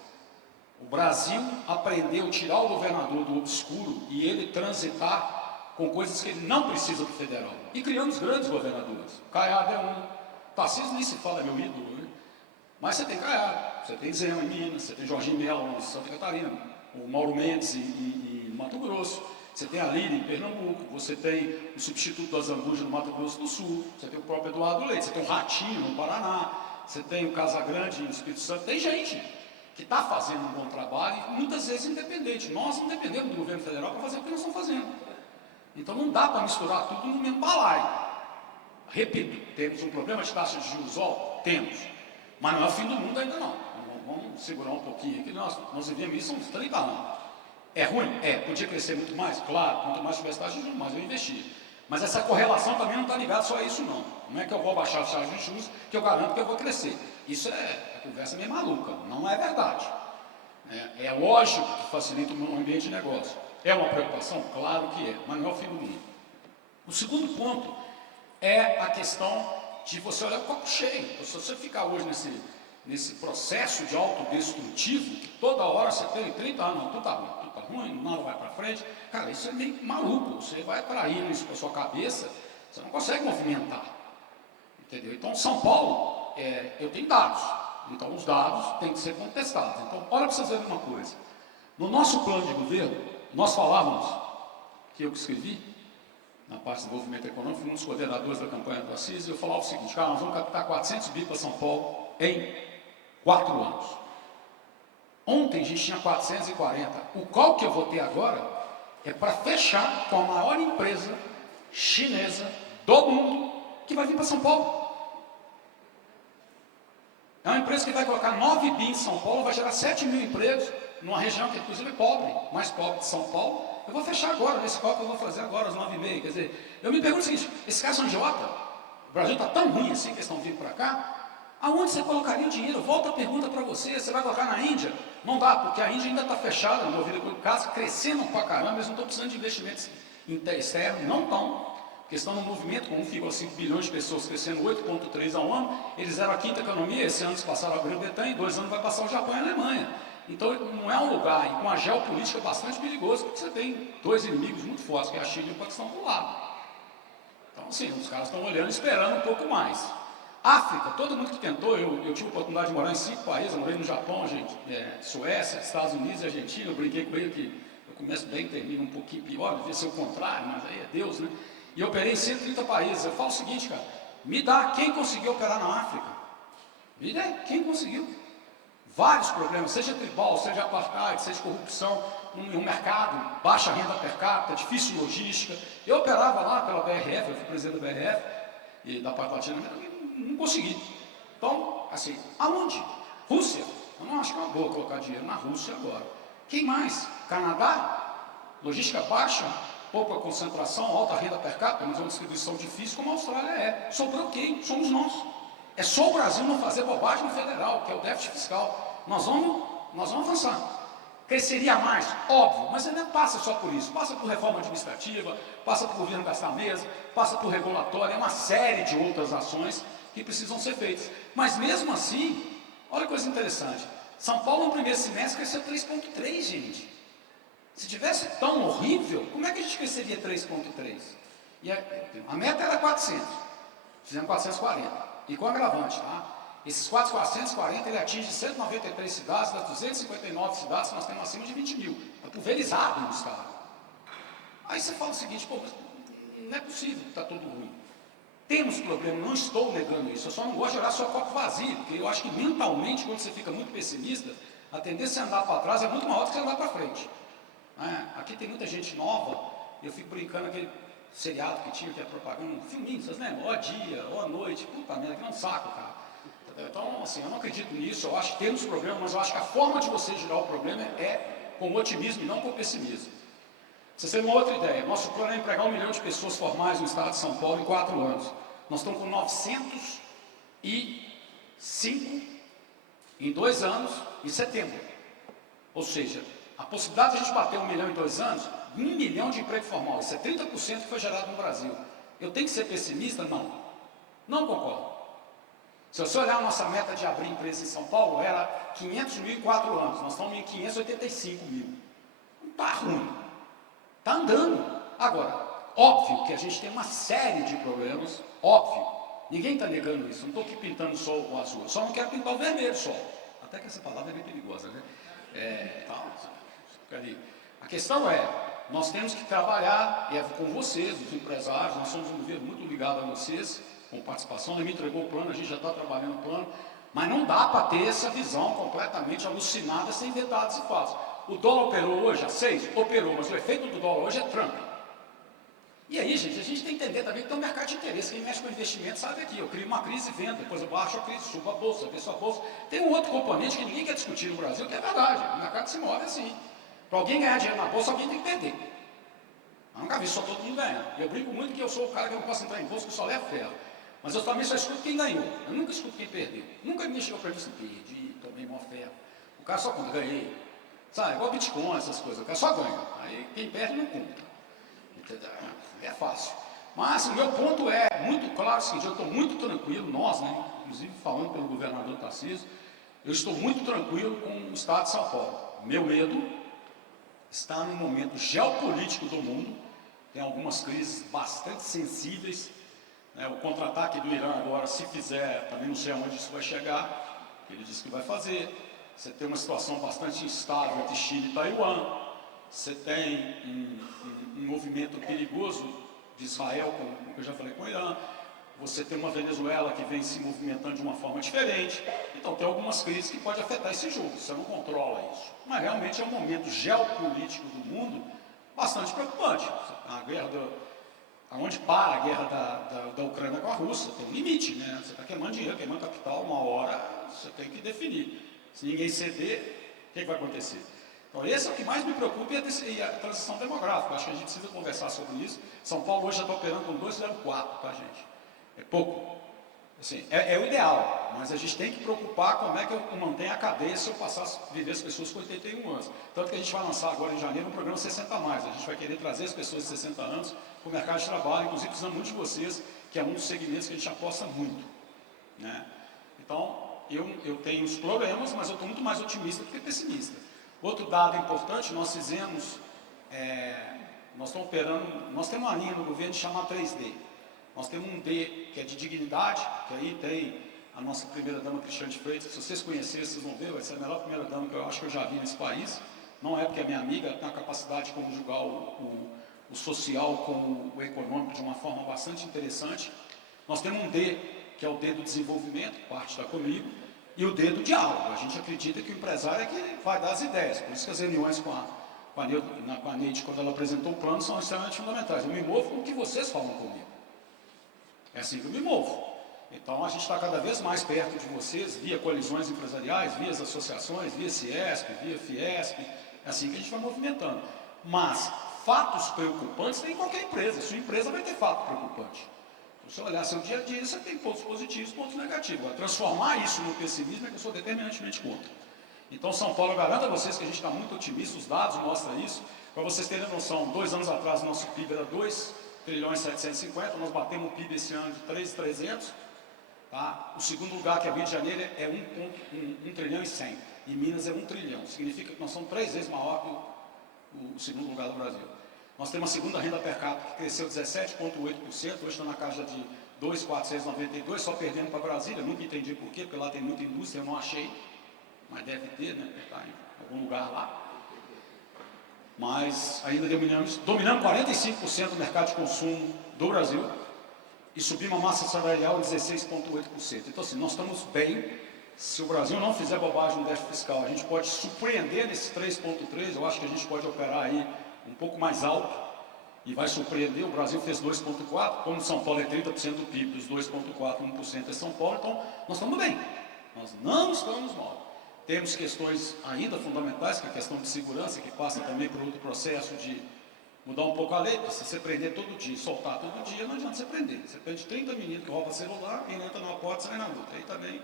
O Brasil aprendeu a tirar o governador do obscuro e ele transitar com coisas que ele não precisa do federal. E criamos grandes governadores. Caiado é um. Tarcísio nem se fala, é meu ídolo, né? Mas você tem Caiado. Você tem Zema em Minas, você tem Jorginho Melo em Santa Catarina, o Mauro Mendes em Mato Grosso, você tem a Líria em Pernambuco, você tem o substituto da Zambuja no Mato Grosso do Sul, você tem o próprio Eduardo Leite, você tem o Ratinho no Paraná, você tem o Casagrande no Espírito Santo, tem gente que está fazendo um bom trabalho e muitas vezes independente. Nós não dependemos do governo federal para fazer o que nós estamos fazendo. Então não dá para misturar tudo no mesmo balaio. Repito, temos um problema de taxa de juros alto? Temos. Mas não é o fim do mundo ainda não. Vamos segurar um pouquinho aqui. Nós vivemos isso há uns 30 anos. É ruim? É. Podia crescer muito mais? Claro. Quanto mais tivesse taxa de juros, mais eu investia. Mas essa correlação também não está ligada só a isso não. Não é que eu vou baixar as taxas de juros que eu garanto que eu vou crescer. Isso é conversa meio maluca. Não é verdade. É lógico que facilita o ambiente de negócio. É uma preocupação? Claro que é. Mas não é o fim do mundo. O segundo ponto é a questão de você olhar o copo cheio. Se você ficar hoje nesse processo de autodestrutivo, que toda hora você tem 30 anos, tudo está ruim, nada vai para frente, cara, isso é meio maluco. Você vai atraindo isso para a sua cabeça, você não consegue movimentar. Entendeu? Então, São Paulo, eu tenho dados. Então, os dados têm que ser contestados. Então, olha para vocês verem uma coisa. No nosso plano de governo, nós falávamos, que eu que escrevi, na parte de desenvolvimento econômico, fui um dos coordenadores da campanha do Assis, e eu falava o seguinte, cara, nós vamos captar 400 bi para São Paulo em 4 anos. Ontem a gente tinha 440. O call que eu vou ter agora é para fechar com a maior empresa chinesa do mundo que vai vir para São Paulo. É uma empresa que vai colocar 9 bi em São Paulo, vai gerar 7 mil empregos, numa região que inclusive é pobre, mais pobre de São Paulo. Eu vou fechar agora, nesse call que eu vou fazer agora, às 9h30. Quer dizer, eu me pergunto o seguinte, esse cara é um idiota? O Brasil está tão ruim assim que eles estão vindo para cá? Aonde você colocaria o dinheiro? Volta a pergunta para você, você vai colocar na Índia? Não dá, porque a Índia ainda está fechada, movida pelo caso, crescendo pra caramba, eles não estão precisando de investimentos externos, não estão, porque estão no movimento com 1,5 bilhões de pessoas crescendo 8,3 ao ano, eles eram a quinta economia, esse ano eles passaram a Grã-Bretanha, em 2 anos vai passar o Japão e a Alemanha. Então não é um lugar, e com a geopolítica bastante perigoso, porque você tem 2 inimigos muito fortes, que é a China e o Paquistão do lado. Então assim, os caras estão olhando, esperando um pouco mais. África, todo mundo que tentou, eu tive a oportunidade de morar em 5 países, eu morei no Japão, Suécia, Estados Unidos e Argentina, eu brinquei com ele que eu começo bem, termino um pouquinho pior, devia ser o contrário, mas aí é Deus, né? E eu operei em 130 países, eu falo o seguinte, cara, me dá quem conseguiu operar na África, me dá quem conseguiu. Vários problemas, seja tribal, seja apartheid, seja corrupção, um mercado, baixa renda per capita, difícil logística. Eu operava lá pela BRF, eu fui presidente da BRF e da parte latina, não consegui. Então, assim, aonde? Rússia. Eu não acho que é uma boa colocar dinheiro na Rússia agora. Quem mais? Canadá? Logística baixa, pouca concentração, alta renda per capita, mas é uma distribuição difícil como a Austrália é. Sobrou quem? Somos nós. É só o Brasil não fazer bobagem no federal, que é o déficit fiscal. Nós vamos avançar. Cresceria mais? Óbvio, mas não passa só por isso. Passa por reforma administrativa, passa por governo gastar mesa, passa por regulatório, é uma série de outras ações que precisam ser feitas. Mas mesmo assim, olha que coisa interessante. São Paulo no primeiro semestre cresceu 3,3, gente. Se tivesse tão horrível, como é que a gente cresceria 3,3? E a meta era 400. Fizemos 440. E com agravante, tá? Esses 440, ele atinge 193 cidades, das 259 cidades, nós temos acima de 20 mil. É pulverizado no estado. Aí você fala o seguinte, pô, não é possível que está tudo ruim. Temos problema, não estou negando isso, eu só não gosto de olhar só copo vazio, porque eu acho que mentalmente, quando você fica muito pessimista, a tendência a andar para trás é muito maior do que você andar para frente. Aqui tem muita gente nova, eu fico brincando aquele seriado que tinha, que é propaganda, um filminho, vocês lembram? Ó dia, ó noite, puta merda, que não saco, cara. Então, assim, eu não acredito nisso, eu acho que temos problema, mas eu acho que a forma de você girar o problema é com otimismo e não com pessimismo. Vocês têm uma outra ideia, nosso plano é empregar 1 milhão de pessoas formais no estado de São Paulo em 4 anos. Nós estamos com 905 em 2 anos, em setembro. Ou seja, a possibilidade de a gente bater 1 milhão em 2 anos, 1 milhão de emprego formal, isso é 30% que foi gerado no Brasil. Eu tenho que ser pessimista? Não. Não concordo. Se você olhar a nossa meta de abrir empresa em São Paulo, era 500 mil em 4 anos. Nós estamos em 585 mil. Não está ruim. Está andando. Agora, óbvio que a gente tem uma série de problemas, óbvio. Ninguém está negando isso. Não estou aqui pintando só o azul. Eu só não quero pintar o vermelho só. Até que essa palavra é bem perigosa, né? A questão é, nós temos que trabalhar com vocês, os empresários, nós somos um governo muito ligado a vocês, com participação, ele me entregou o plano, a gente já está trabalhando o plano, mas não dá para ter essa visão completamente alucinada, sem ver dados e fatos. O dólar operou hoje a 6? Operou, mas o efeito do dólar hoje é Trump. E aí, gente, a gente tem que entender também que tem um mercado de interesse. Quem mexe com investimento sabe aqui, eu crio uma crise e vendo, depois eu baixo a crise, subo a bolsa, desço a bolsa. Tem um outro componente que ninguém quer discutir no Brasil, que é verdade, o mercado se move assim. Para alguém ganhar dinheiro na bolsa, alguém tem que perder. Eu nunca vi só todo mundo ganhando. Eu brinco muito que eu sou o cara que não posso entrar em bolsa, que eu só levo ferro. Mas eu também só escuto quem ganhou. Eu nunca escuto quem perdeu. Nunca ninguém chegou para mim assim, perdi, tomei mó ferro. O cara só conta, ganhei. Sabe, igual Bitcoin, essas coisas. O cara só ganha. Aí quem perde não conta. É fácil. Mas o meu ponto é muito claro o seguinte, eu estou muito tranquilo, nós, né, inclusive falando pelo governador Tarcísio, eu estou muito tranquilo com o estado de São Paulo. Meu medo está no momento geopolítico do mundo, tem algumas crises bastante sensíveis, né, o contra-ataque do Irã agora, se fizer, também não sei aonde isso vai chegar, ele disse que vai fazer. Você tem uma situação bastante instável entre Chile e Taiwan, você tem um movimento perigoso de Israel, como eu já falei com o Irã, você tem uma Venezuela que vem se movimentando de uma forma diferente, então tem algumas crises que podem afetar esse jogo, você não controla isso. Mas realmente é um momento geopolítico do mundo bastante preocupante. A guerra aonde para a guerra da Ucrânia com a Rússia, tem um limite, né? Você está queimando dinheiro, queimando capital, uma hora você tem que definir. Se ninguém ceder, o que vai acontecer? Então, esse é o que mais me preocupa, e a transição demográfica. Acho que a gente precisa conversar sobre isso. São Paulo hoje já está operando com 2,04, tá, gente? É pouco. Assim, é o ideal, mas a gente tem que preocupar como é que eu mantenho a cadeia se eu passar a viver as pessoas com 81 anos. Tanto que a gente vai lançar agora em janeiro um programa 60 a mais. A gente vai querer trazer as pessoas de 60 anos para o mercado de trabalho, inclusive precisamos muito de vocês, que é um dos segmentos que a gente aposta muito, né? Então, eu tenho os problemas, mas eu estou muito mais otimista do que pessimista. Outro dado importante, nós fizemos, nós estamos operando, nós temos uma linha no governo chamada 3D. Nós temos um D, que é de dignidade, que aí tem a nossa primeira-dama Cristiane Freitas. Se vocês conhecerem, vocês vão ver, vai ser a melhor primeira-dama que eu acho que eu já vi nesse país. Não é porque é minha amiga, tem a capacidade de conjugar o social com o econômico de uma forma bastante interessante. Nós temos um D, que é o D do desenvolvimento, parte está comigo, e o D do diálogo. A gente acredita que o empresário é que vai dar as ideias. Por isso que as reuniões com a Neide, quando ela apresentou o plano, são extremamente fundamentais. Eu me movo com o que vocês falam comigo. É assim que eu me movo. Então, a gente está cada vez mais perto de vocês, via coalizões empresariais, via as associações, via Ciesp, via Fiesp, é assim que a gente vai movimentando. Mas, fatos preocupantes tem em qualquer empresa. Sua empresa vai ter fato preocupante. Se você olhar seu dia a dia, você tem pontos positivos e pontos negativos. Agora, transformar isso no pessimismo é que eu sou determinantemente contra. Então, São Paulo, eu garanto a vocês que a gente está muito otimista, os dados mostram isso. Para vocês terem noção, 2 anos atrás, nosso PIB era 2 trilhões 750, nós batemos o PIB esse ano de 3.300. Tá? O segundo lugar, que é Rio de Janeiro, é 1 trilhão e 100. E Minas é 1 trilhão. Significa que nós somos 3 vezes maior que o segundo lugar do Brasil. Nós temos a segunda renda per capita que cresceu 17,8%, hoje está na caixa de 2.492, só perdendo para Brasília. Nunca entendi por quê, porque lá tem muita indústria, eu não achei. Mas deve ter, né? Está em algum lugar lá. Mas ainda dominamos 45% do mercado de consumo do Brasil e subimos a massa salarial em 16,8%. Então, assim, nós estamos bem. Se o Brasil não fizer bobagem no déficit fiscal, a gente pode surpreender nesse 3,3%. Eu acho que a gente pode operar aí um pouco mais alto e vai surpreender. O Brasil fez 2,4%, como São Paulo é 30% do PIB, dos 2,4%, 1% é São Paulo, então nós estamos bem. Nós não estamos mal. Temos questões ainda fundamentais, que é a questão de segurança, que passa também por outro processo de mudar um pouco a lei. Se você prender todo dia, soltar todo dia, não adianta você prender. Você prende 30 meninos que roubam celular, quem entra numa porta sai na luta. Aí também,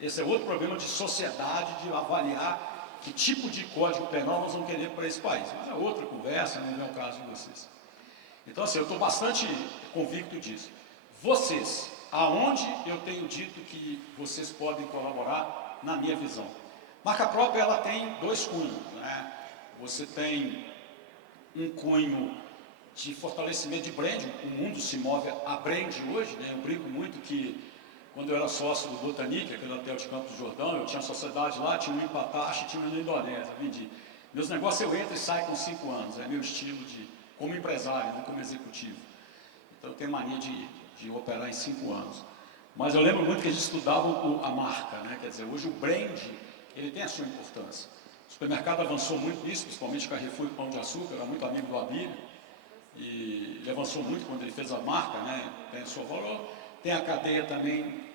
esse é outro problema de sociedade, de avaliar que tipo de código penal nós vamos querer para esse país. Mas é outra conversa, não é o caso de vocês. Então, assim, eu estou bastante convicto disso. Vocês, aonde eu tenho dito que vocês podem colaborar, na minha visão? Marca própria, ela tem 2 cunhos, né? Você tem um cunho de fortalecimento de brand, o mundo se move a brand hoje, né? Eu brinco muito que quando eu era sócio do Botanique, aquele hotel de Campos do Jordão, eu tinha sociedade lá, tinha um em Patache, tinha um na Indonésia, vendi. Meus negócios eu entro e saio com 5 anos, é meu estilo como empresário, não como executivo. Então eu tenho mania de operar em 5 anos. Mas eu lembro muito que a gente estudava a marca, né? Quer dizer, hoje o brand, ele tem a sua importância. O supermercado avançou muito nisso, principalmente Carrefour e Pão de Açúcar, era muito amigo do Abílio, e ele avançou muito quando ele fez a marca, né? Tem o seu valor. Tem a cadeia também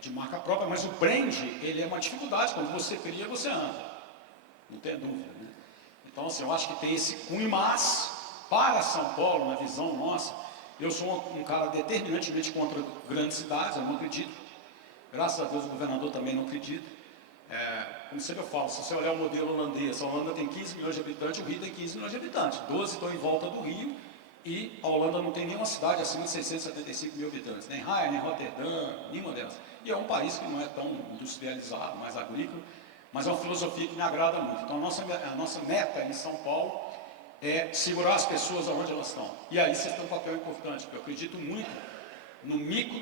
de marca própria, mas o brand, ele é uma dificuldade, quando você cria, você anda, não tem dúvida, né? Então, assim, eu acho que tem esse cunho, mas para São Paulo, na visão nossa, eu sou um cara determinantemente contra grandes cidades, eu não acredito. Graças a Deus o governador também não acredita. Como sempre eu falo, se você olhar o modelo holandês, a Holanda tem 15 milhões de habitantes, o Rio tem 15 milhões de habitantes, 12 estão em volta do Rio, e a Holanda não tem nenhuma cidade acima de 675 mil habitantes, nem Haia, nem Roterdã, nenhuma delas. E é um país que não é tão industrializado, mais agrícola, mas é uma filosofia que me agrada muito. Então a nossa meta em São Paulo é segurar as pessoas onde elas estão. E aí vocês têm um papel importante, porque eu acredito muito no micro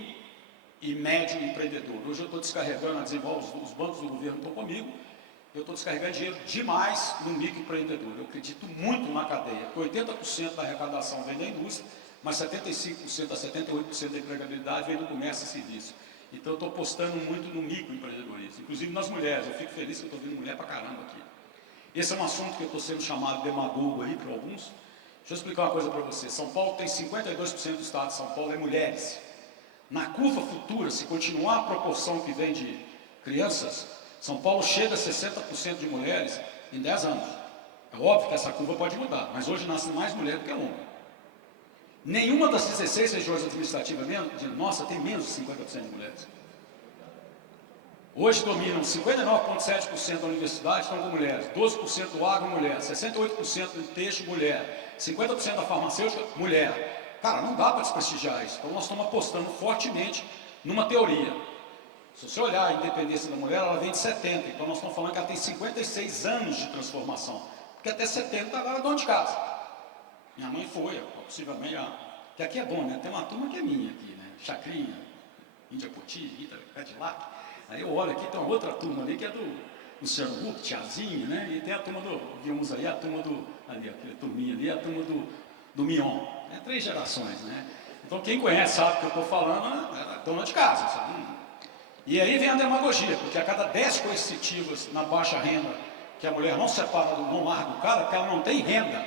e médio empreendedor. Hoje eu estou descarregando, os bancos do governo estão comigo, eu estou descarregando dinheiro demais no microempreendedor. Eu acredito muito na cadeia, porque 80% da arrecadação vem da indústria, mas 75% a 78% da empregabilidade vem do comércio e serviço. Então eu estou apostando muito no microempreendedorismo, inclusive nas mulheres. Eu fico feliz que eu estou vendo mulher pra caramba aqui. Esse é um assunto que eu estou sendo chamado de demagogo aí para alguns. Deixa eu explicar uma coisa para vocês. São Paulo tem 52% do estado de São Paulo é mulheres. Na curva futura, se continuar a proporção que vem de crianças, São Paulo chega a 60% de mulheres em 10 anos. É óbvio que essa curva pode mudar, mas hoje nascem mais mulheres do que homem. Nenhuma das 16 regiões administrativas nossa tem menos de 50% de mulheres. Hoje dominam 59,7% da universidade estão com mulheres, 12% do agro mulher, 68% do texto mulher, 50% da farmacêutica mulher. Cara, não dá para desprestigiar isso. Então nós estamos apostando fortemente numa teoria. Se você olhar a independência da mulher, ela vem de 70. Então nós estamos falando que ela tem 56 anos de transformação. Porque até 70 ela era dona de casa. Minha mãe foi, possivelmente, que aqui é bom, né? Tem uma turma que é minha aqui, né? Chacrinha, Índia Poti, Rita, Cadillac. Aí eu olho aqui, tem uma outra turma ali que é do Luciano Huck, Tiazinho, né? E tem a turma vimos aí, a turma ali, aquela turminha ali, a turma do Mion. 3 gerações, né? Então quem conhece sabe o que eu estou falando, é dona de casa, sabe? E aí vem a demagogia, porque a cada 10 coercitivas na baixa renda, que a mulher não separa, não larga o cara, porque ela não tem renda,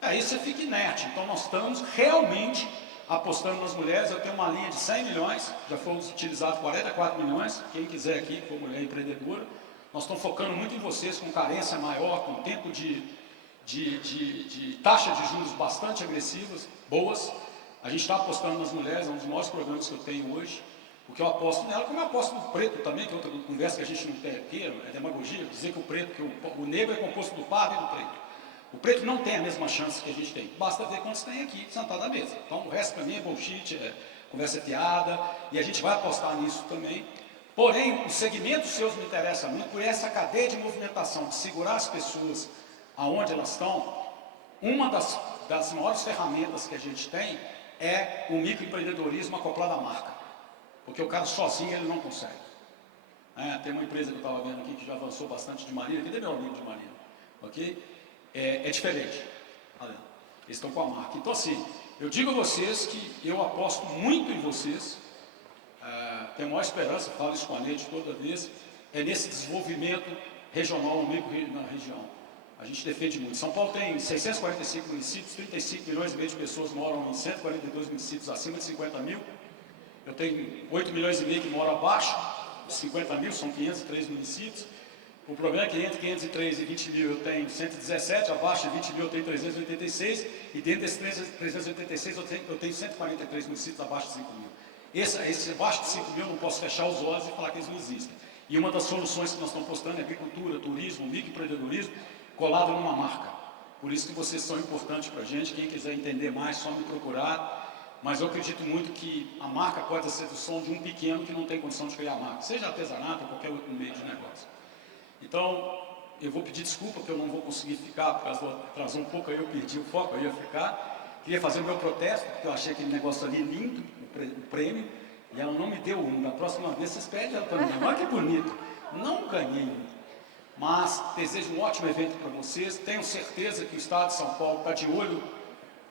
aí você fica inerte. Então nós estamos realmente apostando nas mulheres. Eu tenho uma linha de 100 milhões, já fomos utilizados 44 milhões, quem quiser aqui, for mulher empreendedora, nós estamos focando muito em vocês, com carência maior, com tempo de taxa de juros bastante agressivas, boas. A gente está apostando nas mulheres, é um dos maiores programas que eu tenho hoje. Porque eu aposto nela, como eu aposto no preto também, que é outra conversa que a gente não tem aqui, é demagogia, dizer que o preto, que o negro é composto do pardo e do preto. O preto não tem a mesma chance que a gente tem. Basta ver quantos tem aqui sentado à mesa. Então, o resto para mim é bullshit, é conversa fiada, e a gente vai apostar nisso também. Porém, os segmentos seus me interessam muito por essa cadeia de movimentação, de segurar as pessoas aonde elas estão. Uma das maiores ferramentas que a gente tem é o microempreendedorismo acoplado à marca. Porque o cara sozinho ele não consegue. Tem uma empresa que eu estava vendo aqui que já avançou bastante de Marina, cadê meu amigo de Marina? Ok? É diferente. Eles estão com a marca. Então assim, eu digo a vocês que eu aposto muito em vocês, tenho a maior esperança, falo isso com a Neide toda vez, é nesse desenvolvimento regional na região. A gente defende muito. São Paulo tem 645 municípios, 35 milhões e meio de pessoas moram em 142 municípios acima de 50 mil. Eu tenho 8 milhões e meio que moram abaixo de 50 mil, são 503 municípios. O problema é que entre 503 e 20 mil eu tenho 117, abaixo de 20 mil eu tenho 386, e dentro desses 386 eu tenho 143 municípios abaixo de 5 mil. Esse abaixo de 5 mil eu não posso fechar os olhos e falar que eles não existem. E uma das soluções que nós estamos postando é agricultura, turismo, microempreendedorismo, colado numa marca. Por isso que vocês são importantes para a gente. Quem quiser entender mais, só me procurar. Mas eu acredito muito que a marca pode ser do som de um pequeno que não tem condição de criar marca, seja artesanato ou qualquer outro meio de negócio. Então, eu vou pedir desculpa que eu não vou conseguir ficar, por causa do atraso um pouco aí, eu perdi o foco, eu ia ficar. Queria fazer o meu protesto, porque eu achei aquele negócio ali lindo, o prêmio, e ela não me deu um. Da próxima vez vocês pedem ela para mim. Olha que bonito. Não ganhei. Mas desejo um ótimo evento para vocês. Tenho certeza que o Estado de São Paulo está de olho,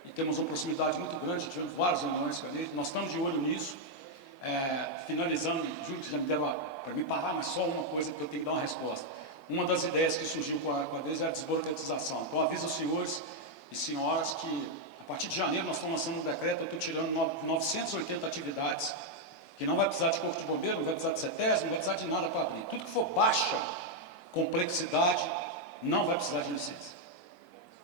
e temos uma proximidade muito grande, tivemos várias reuniões com a Neide, nós estamos de olho nisso. Finalizando, juro que já me deram para me parar, mas só uma coisa que eu tenho que dar uma resposta. Uma das ideias que surgiu com a Neide é a desburocratização. Então aviso aos senhores e senhoras que a partir de janeiro nós estamos lançando um decreto, eu estou tirando 980 atividades, que não vai precisar de corpo de bombeiro, não vai precisar de CETES, não vai precisar de nada para abrir. Tudo que for baixa complexidade não vai precisar de licença.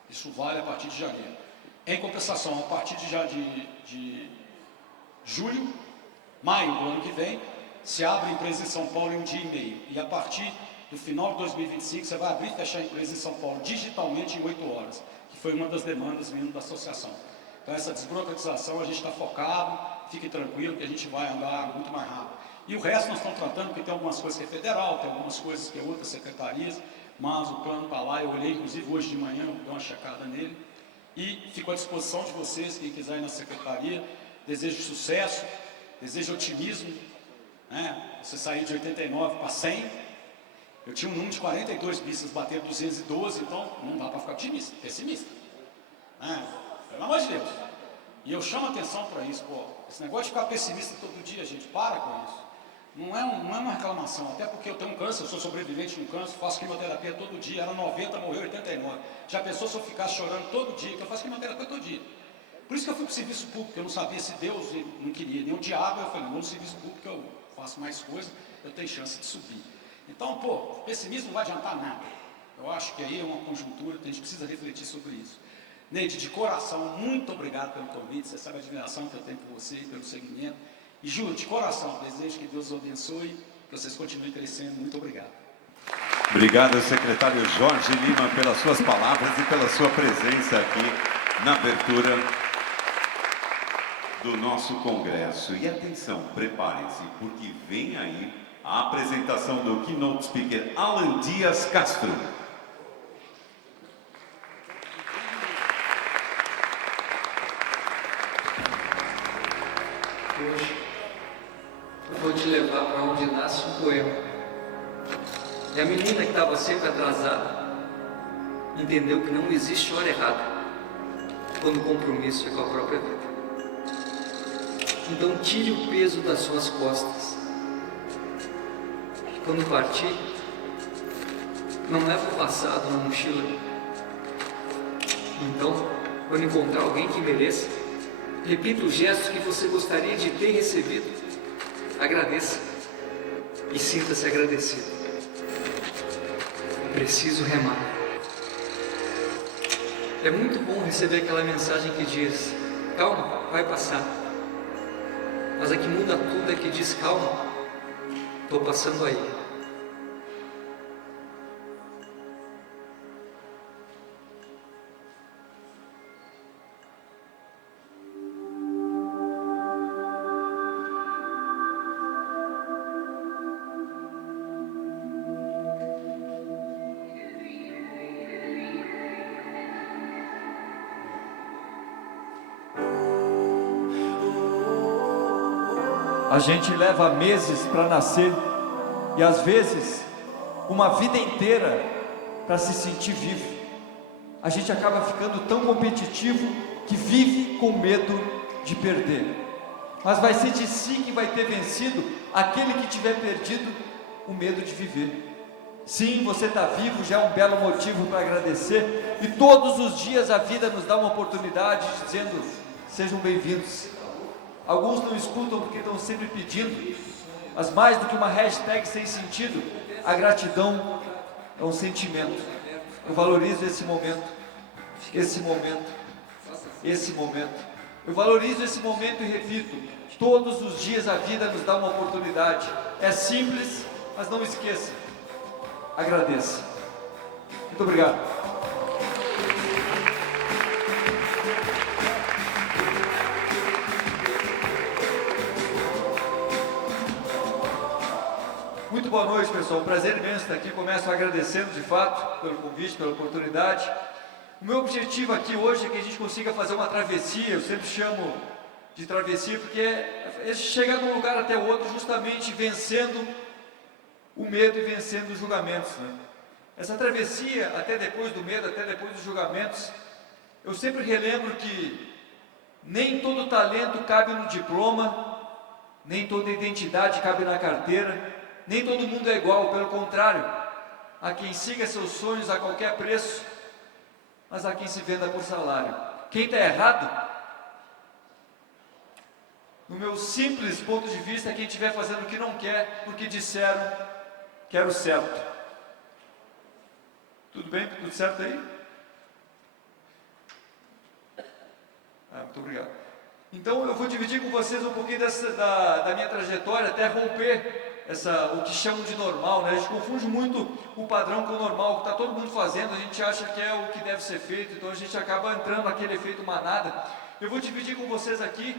Isso vale a partir de janeiro. Em compensação, a partir de julho, maio do ano que vem, se abre empresa em São Paulo em 1 dia e meio. E a partir do final de 2025, você vai abrir e fechar a empresa em São Paulo digitalmente em 8 horas, que foi uma das demandas vindo da associação. Então, essa desburocratização, a gente está focado, fique tranquilo que a gente vai andar muito mais rápido. E o resto nós estamos tratando, porque tem algumas coisas que é federal, tem algumas coisas que é outras secretarias, mas o plano está lá, eu olhei, inclusive hoje de manhã, eu dei uma checada nele, e fico à disposição de vocês, quem quiser ir na secretaria. Desejo sucesso, desejo otimismo, Você sair de 89 para 100, eu tinha um número de 42 pistas, bater 212, então não dá para ficar otimista, pessimista, pelo amor de Deus. E eu chamo a atenção para isso, esse negócio de ficar pessimista todo dia, gente, para com isso. Não é uma reclamação, até porque eu tenho um câncer, eu sou sobrevivente de um câncer, faço quimioterapia todo dia, era 90, morreu 89. Já pensou se eu ficasse chorando todo dia, que eu faço quimioterapia todo dia. Por isso que eu fui para o serviço público, eu não sabia se Deus não queria, nem o diabo, eu falei, não, no serviço público eu faço mais coisas, eu tenho chance de subir. Então, pessimismo não vai adiantar nada. Eu acho que aí é uma conjuntura, a gente precisa refletir sobre isso. Neide, de coração, muito obrigado pelo convite, você sabe a admiração que eu tenho por você e pelo segmento. E juro, de coração, desejo que Deus os abençoe, que vocês continuem crescendo. Muito obrigado. Obrigado, secretário Jorge Lima, pelas suas palavras e pela sua presença aqui na abertura do nosso congresso. E atenção, preparem-se, porque vem aí a apresentação do keynote speaker Alan Dias Castro. Hoje eu vou te levar para onde nasce um poema. E a menina que estava sempre atrasada entendeu que não existe hora errada quando o compromisso é com a própria vida. Então tire o peso das suas costas. E quando partir, não leva o passado na mochila. Então, quando encontrar alguém que mereça, repita os gestos que você gostaria de ter recebido. Agradeça e sinta-se agradecido. Preciso remar. É muito bom receber aquela mensagem que diz: calma, vai passar. Mas a que muda tudo é que diz: calma, estou passando aí. A gente leva meses para nascer e às vezes uma vida inteira para se sentir vivo. A gente acaba ficando tão competitivo que vive com medo de perder. Mas vai ser de si que vai ter vencido aquele que tiver perdido o medo de viver. Sim, você está vivo, já é um belo motivo para agradecer. E todos os dias a vida nos dá uma oportunidade dizendo: sejam bem-vindos. Alguns não escutam porque estão sempre pedindo, mas mais do que uma hashtag sem sentido, a gratidão é um sentimento. Eu valorizo esse momento, esse momento, esse momento. Eu valorizo esse momento e repito: todos os dias a vida nos dá uma oportunidade. É simples, mas não esqueça, agradeça. Muito obrigado. Muito boa noite, pessoal. Um prazer imenso estar aqui. Começo agradecendo de fato pelo convite, pela oportunidade. O meu objetivo aqui hoje é que a gente consiga fazer uma travessia. Eu sempre chamo de travessia porque é chegar de um lugar até o outro, justamente vencendo o medo e vencendo os julgamentos, né? Essa travessia, até depois do medo, até depois dos julgamentos, eu sempre relembro que nem todo talento cabe no diploma, nem toda identidade cabe na carteira. Nem todo mundo é igual, pelo contrário, há quem siga seus sonhos a qualquer preço, mas há quem se venda por salário. Quem está errado, no meu simples ponto de vista, é quem estiver fazendo o que não quer, porque disseram que era o certo. Tudo bem? Tudo certo aí? Muito obrigado. Então eu vou dividir com vocês um pouquinho da minha trajetória até romper o que chamam de normal, né? A gente confunde muito o padrão com o normal, o que está todo mundo fazendo, a gente acha que é o que deve ser feito, então a gente acaba entrando naquele efeito manada. Eu vou dividir com vocês aqui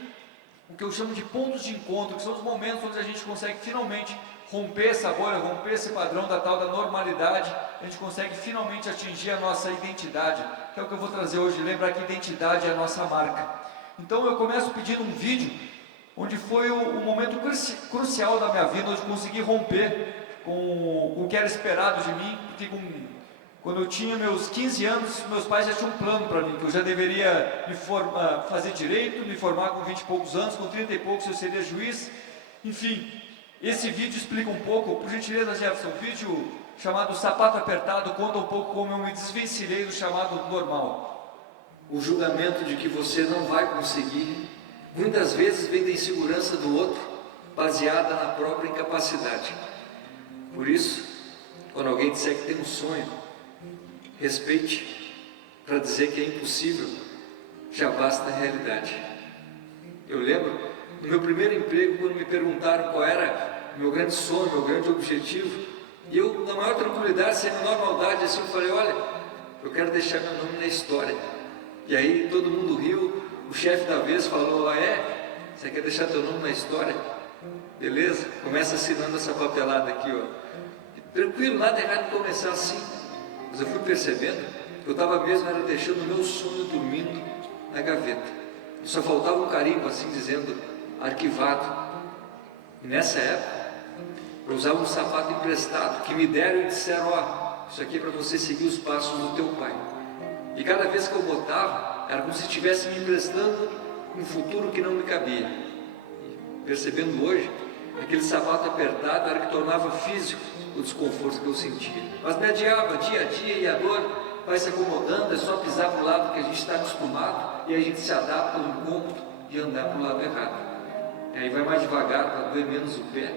o que eu chamo de pontos de encontro, que são os momentos onde a gente consegue finalmente romper essa bolha, romper esse padrão da tal da normalidade, a gente consegue finalmente atingir a nossa identidade, que é o que eu vou trazer hoje. Lembrar que identidade é a nossa marca. Então eu começo pedindo um vídeo onde foi o momento crucial da minha vida, onde consegui romper com o que era esperado de mim, porque quando eu tinha meus 15 anos, meus pais já tinham um plano para mim, que eu já deveria fazer direito, me formar com 20 e poucos anos, com 30 e poucos eu seria juiz, enfim. Esse vídeo explica um pouco, por gentileza, Jefferson, um vídeo chamado Sapato Apertado, conta um pouco como eu me desvencilhei do chamado normal. O julgamento de que você não vai conseguir muitas vezes vem da insegurança do outro, baseada na própria incapacidade. Por isso, quando alguém disser que tem um sonho, respeite. Para dizer que é impossível, já basta a realidade. Eu lembro do meu primeiro emprego, quando me perguntaram qual era o meu grande sonho, meu grande objetivo, e eu, na maior tranquilidade, sem a menor maldade, assim, eu falei: olha, eu quero deixar meu nome na história. E aí todo mundo riu. O chefe da vez falou: ah, é? Você quer deixar teu nome na história? Beleza? Começa assinando essa papelada aqui, ó. E, tranquilo, nada errado em começar assim. Mas eu fui percebendo que eu estava mesmo deixando o meu sonho dormindo na gaveta. E só faltava um carimbo assim, dizendo arquivado. E nessa época, eu usava um sapato emprestado, que me deram e disseram: ó, isso aqui é para você seguir os passos do teu pai. E cada vez que eu botava, era como se estivesse me emprestando um futuro que não me cabia. E, percebendo hoje, aquele sapato apertado era que tornava físico o desconforto que eu sentia. Mas me adiava dia a dia, e a dor vai se acomodando, é só pisar para o lado que a gente está acostumado, e a gente se adapta ao incômodo de andar para o lado errado. E aí vai mais devagar para doer menos o pé,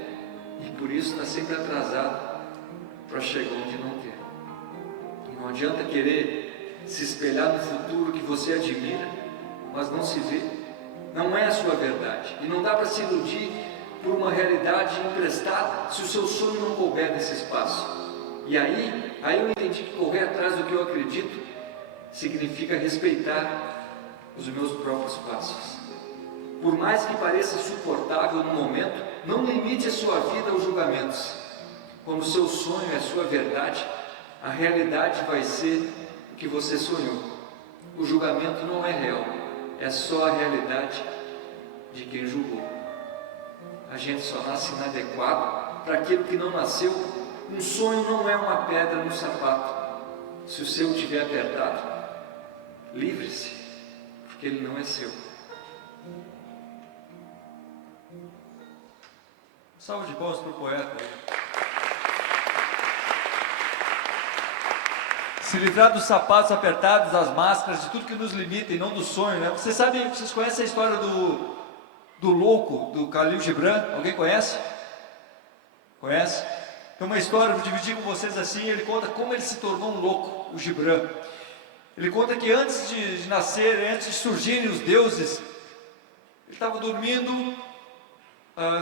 e por isso está sempre atrasado para chegar onde não quer. E não adianta querer se espelhar no futuro que você admira, mas não se vê. não é a sua verdade. E não dá para se iludir por uma realidade emprestada se o seu sonho não couber nesse espaço. E aí eu entendi que correr atrás do que eu acredito significa respeitar os meus próprios passos. Por mais que pareça suportável no momento, não limite a sua vida aos julgamentos. Quando o seu sonho é a sua verdade, a realidade vai ser o que você sonhou. O julgamento não é real, é só a realidade de quem julgou. A gente só nasce inadequado para aquilo que não nasceu. Um sonho não é uma pedra no sapato. Se o seu estiver apertado, livre-se, porque ele não é seu. Salve de palmas para o poeta. Se livrar dos sapatos apertados, das máscaras, de tudo que nos limita e não do sonho, né? Vocês conhecem a história do louco, do Khalil Gibran? Alguém conhece? Conhece? Tem uma história, vou dividir com vocês assim, ele conta como ele se tornou um louco, o Gibran. Ele conta que antes de nascer, antes de surgirem os deuses, ele estava dormindo,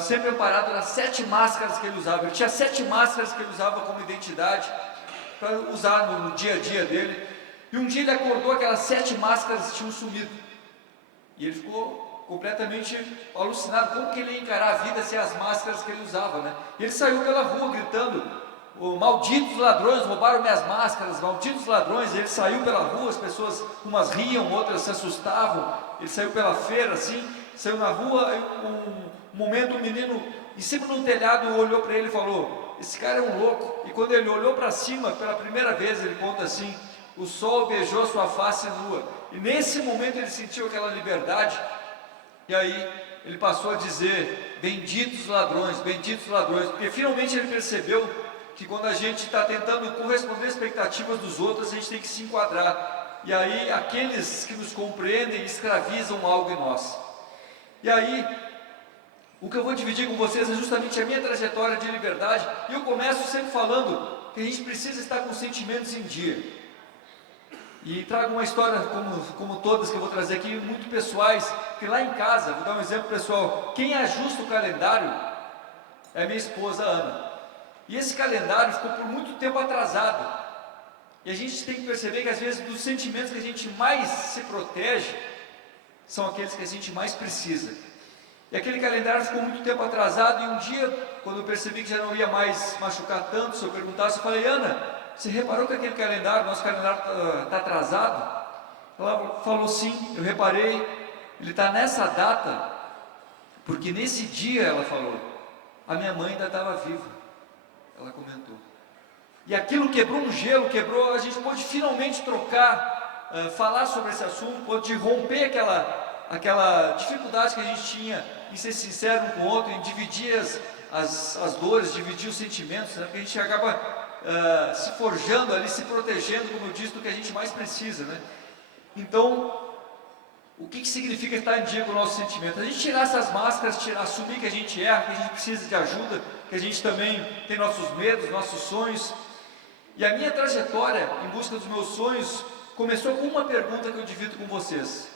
sempre amparado nas 7 máscaras que ele usava. Ele tinha 7 máscaras que ele usava como identidade, para usar no dia a dia dele. E um dia ele acordou, aquelas 7 máscaras tinham sumido. E ele ficou completamente alucinado, como que ele ia encarar a vida sem as máscaras que ele usava, né? E ele saiu pela rua gritando: malditos ladrões, roubaram minhas máscaras, malditos ladrões. E ele saiu pela rua, as pessoas, umas riam, outras se assustavam. Ele saiu pela feira assim, saiu na rua, um momento um menino em cima de um telhado olhou para ele e falou: esse cara é um louco. E quando ele olhou para cima pela primeira vez, ele conta assim: o sol beijou sua face nua. E nesse momento ele sentiu aquela liberdade. E aí ele passou a dizer: benditos ladrões, porque finalmente ele percebeu que quando a gente está tentando corresponder às expectativas dos outros, a gente tem que se enquadrar. E aí aqueles que nos compreendem escravizam algo em nós. E aí o que eu vou dividir com vocês é justamente a minha trajetória de liberdade. E eu começo sempre falando que a gente precisa estar com sentimentos em dia. E trago uma história, como todas que eu vou trazer aqui, muito pessoais, que lá em casa, vou dar um exemplo pessoal, quem ajusta o calendário é minha esposa Ana. E esse calendário ficou por muito tempo atrasado. E a gente tem que perceber que às vezes dos sentimentos que a gente mais se protege, são aqueles que a gente mais precisa. E aquele calendário ficou muito tempo atrasado, e um dia, quando eu percebi que já não ia mais machucar tanto, se eu perguntasse, eu falei: Ana, você reparou que aquele calendário, nosso calendário está atrasado? Ela falou: sim, eu reparei, ele está nessa data, porque nesse dia, ela falou, a minha mãe ainda estava viva. Ela comentou. E aquilo quebrou um gelo, a gente pôde finalmente trocar, falar sobre esse assunto, pôde romper aquela dificuldade que a gente tinha em ser sincero um com o outro, em dividir as dores, dividir os sentimentos, né? Porque a gente acaba se forjando ali, se protegendo, como eu disse, do que a gente mais precisa, né? Então, o que significa estar em dia com o nosso sentimento? A gente tirar essas máscaras, assumir que a gente erra, que a gente precisa de ajuda, que a gente também tem nossos medos, nossos sonhos. E a minha trajetória em busca dos meus sonhos começou com uma pergunta que eu divido com vocês.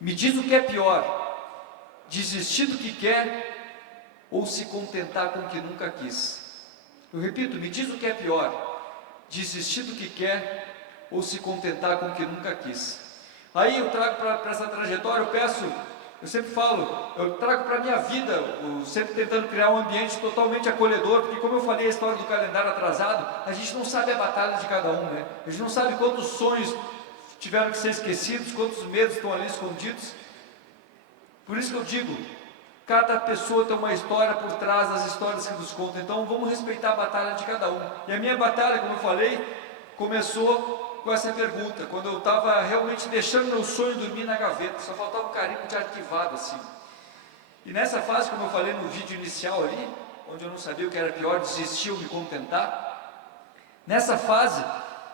Me diz o que é pior: desistir do que quer ou se contentar com o que nunca quis? Eu repito, me diz o que é pior: desistir do que quer ou se contentar com o que nunca quis? Aí eu trago para essa trajetória, eu sempre falo, eu trago para a minha vida, sempre tentando criar um ambiente totalmente acolhedor, porque como eu falei a história do calendário atrasado, a gente não sabe a batalha de cada um, né? A gente não sabe quantos sonhos tiveram que ser esquecidos, quantos medos estão ali escondidos. Por isso que eu digo, cada pessoa tem uma história por trás das histórias que nos contam, então vamos respeitar a batalha de cada um. E a minha batalha, como eu falei, começou com essa pergunta, quando eu estava realmente deixando meu sonho dormir na gaveta, só faltava um carimbo de arquivado assim. E nessa fase, como eu falei no vídeo inicial ali, onde eu não sabia o que era pior, desistir ou me contentar, nessa fase,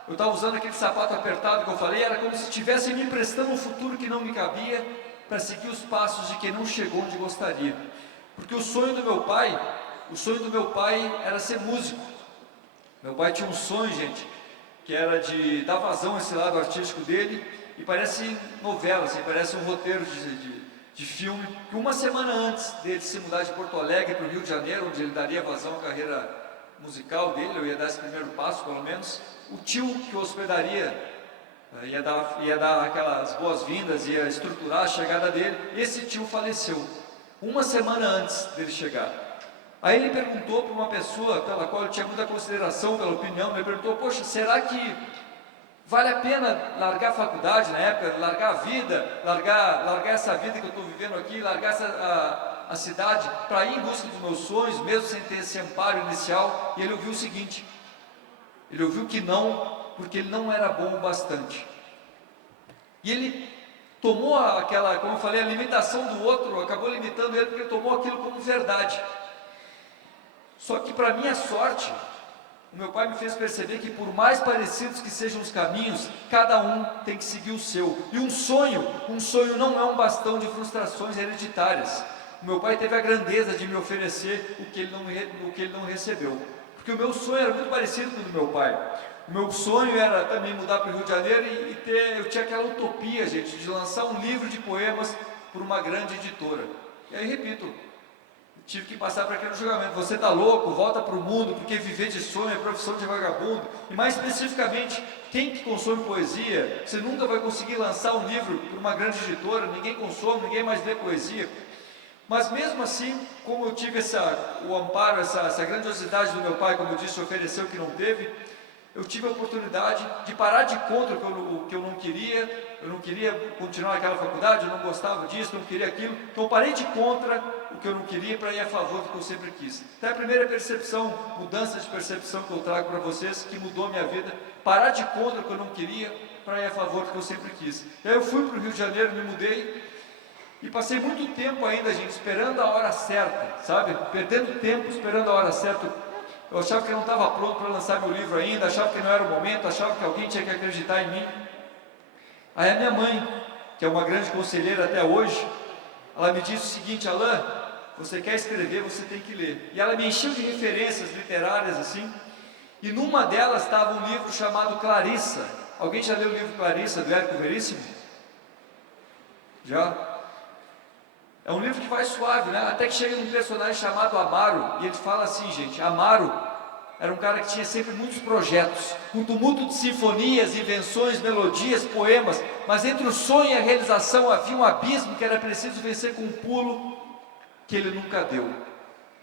eu estava usando aquele sapato apertado que eu falei, era como se estivesse me emprestando um futuro que não me cabia, para seguir os passos de quem não chegou onde gostaria. Porque o sonho do meu pai era ser músico. Meu pai tinha um sonho, gente, que era de dar vazão a esse lado artístico dele, e parece novela, assim, parece um roteiro de filme, que uma semana antes dele se mudar de Porto Alegre para o Rio de Janeiro, onde ele daria vazão à carreira musical dele, eu ia dar esse primeiro passo pelo menos, o tio que o hospedaria ia dar aquelas boas-vindas, ia estruturar a chegada dele, esse tio faleceu, uma semana antes dele chegar. Aí ele perguntou para uma pessoa pela qual ele tinha muita consideração, pela opinião, ele perguntou, poxa, será que vale a pena largar a faculdade na época, largar a vida, largar essa vida que eu estou vivendo aqui, largar a cidade, para ir em busca dos meus sonhos, mesmo sem ter esse amparo inicial? E ele ouviu o seguinte, ele ouviu que não, porque ele não era bom o bastante. E ele tomou aquela, como eu falei, a limitação do outro, acabou limitando ele, porque ele tomou aquilo como verdade. Só que, para minha sorte, o meu pai me fez perceber que, por mais parecidos que sejam os caminhos, cada um tem que seguir o seu. E um sonho não é um bastão de frustrações hereditárias. O meu pai teve a grandeza de me oferecer o que ele não recebeu. Porque o meu sonho era muito parecido com o do meu pai. O meu sonho era também mudar para o Rio de Janeiro eu tinha aquela utopia, gente, de lançar um livro de poemas por uma grande editora. E aí, repito, tive que passar para aquele julgamento, você está louco, volta para o mundo, porque viver de sonho é profissão de vagabundo. E mais especificamente, quem que consome poesia? Você nunca vai conseguir lançar um livro para uma grande editora, ninguém consome, ninguém mais lê poesia. Mas mesmo assim, como eu tive o amparo, essa grandiosidade do meu pai, como eu disse, ofereceu o que não teve, eu tive a oportunidade de parar de contra o que eu não queria continuar naquela faculdade, eu não gostava disso, não queria aquilo, então eu parei de contra o que eu não queria para ir a favor do que eu sempre quis. Então é a primeira percepção, mudança de percepção que eu trago para vocês, que mudou a minha vida, parar de contra o que eu não queria para ir a favor do que eu sempre quis. E aí eu fui para o Rio de Janeiro, me mudei, e passei muito tempo ainda, gente, esperando a hora certa, sabe? Perdendo tempo esperando a hora certa. Eu achava que eu não estava pronto para lançar meu livro ainda, achava que não era o momento, achava que alguém tinha que acreditar em mim. Aí a minha mãe, que é uma grande conselheira até hoje, ela me disse o seguinte, Alain, você quer escrever, você tem que ler. E ela me encheu de referências literárias assim, e numa delas estava um livro chamado Clarissa. Alguém já leu o livro Clarissa, do Érico Veríssimo? Já? É um livro que vai suave, né? Até que chega num personagem chamado Amaro, e ele fala assim, gente, Amaro era um cara que tinha sempre muitos projetos, um tumulto de sinfonias, invenções, melodias, poemas, mas entre o sonho e a realização havia um abismo que era preciso vencer com um pulo que ele nunca deu.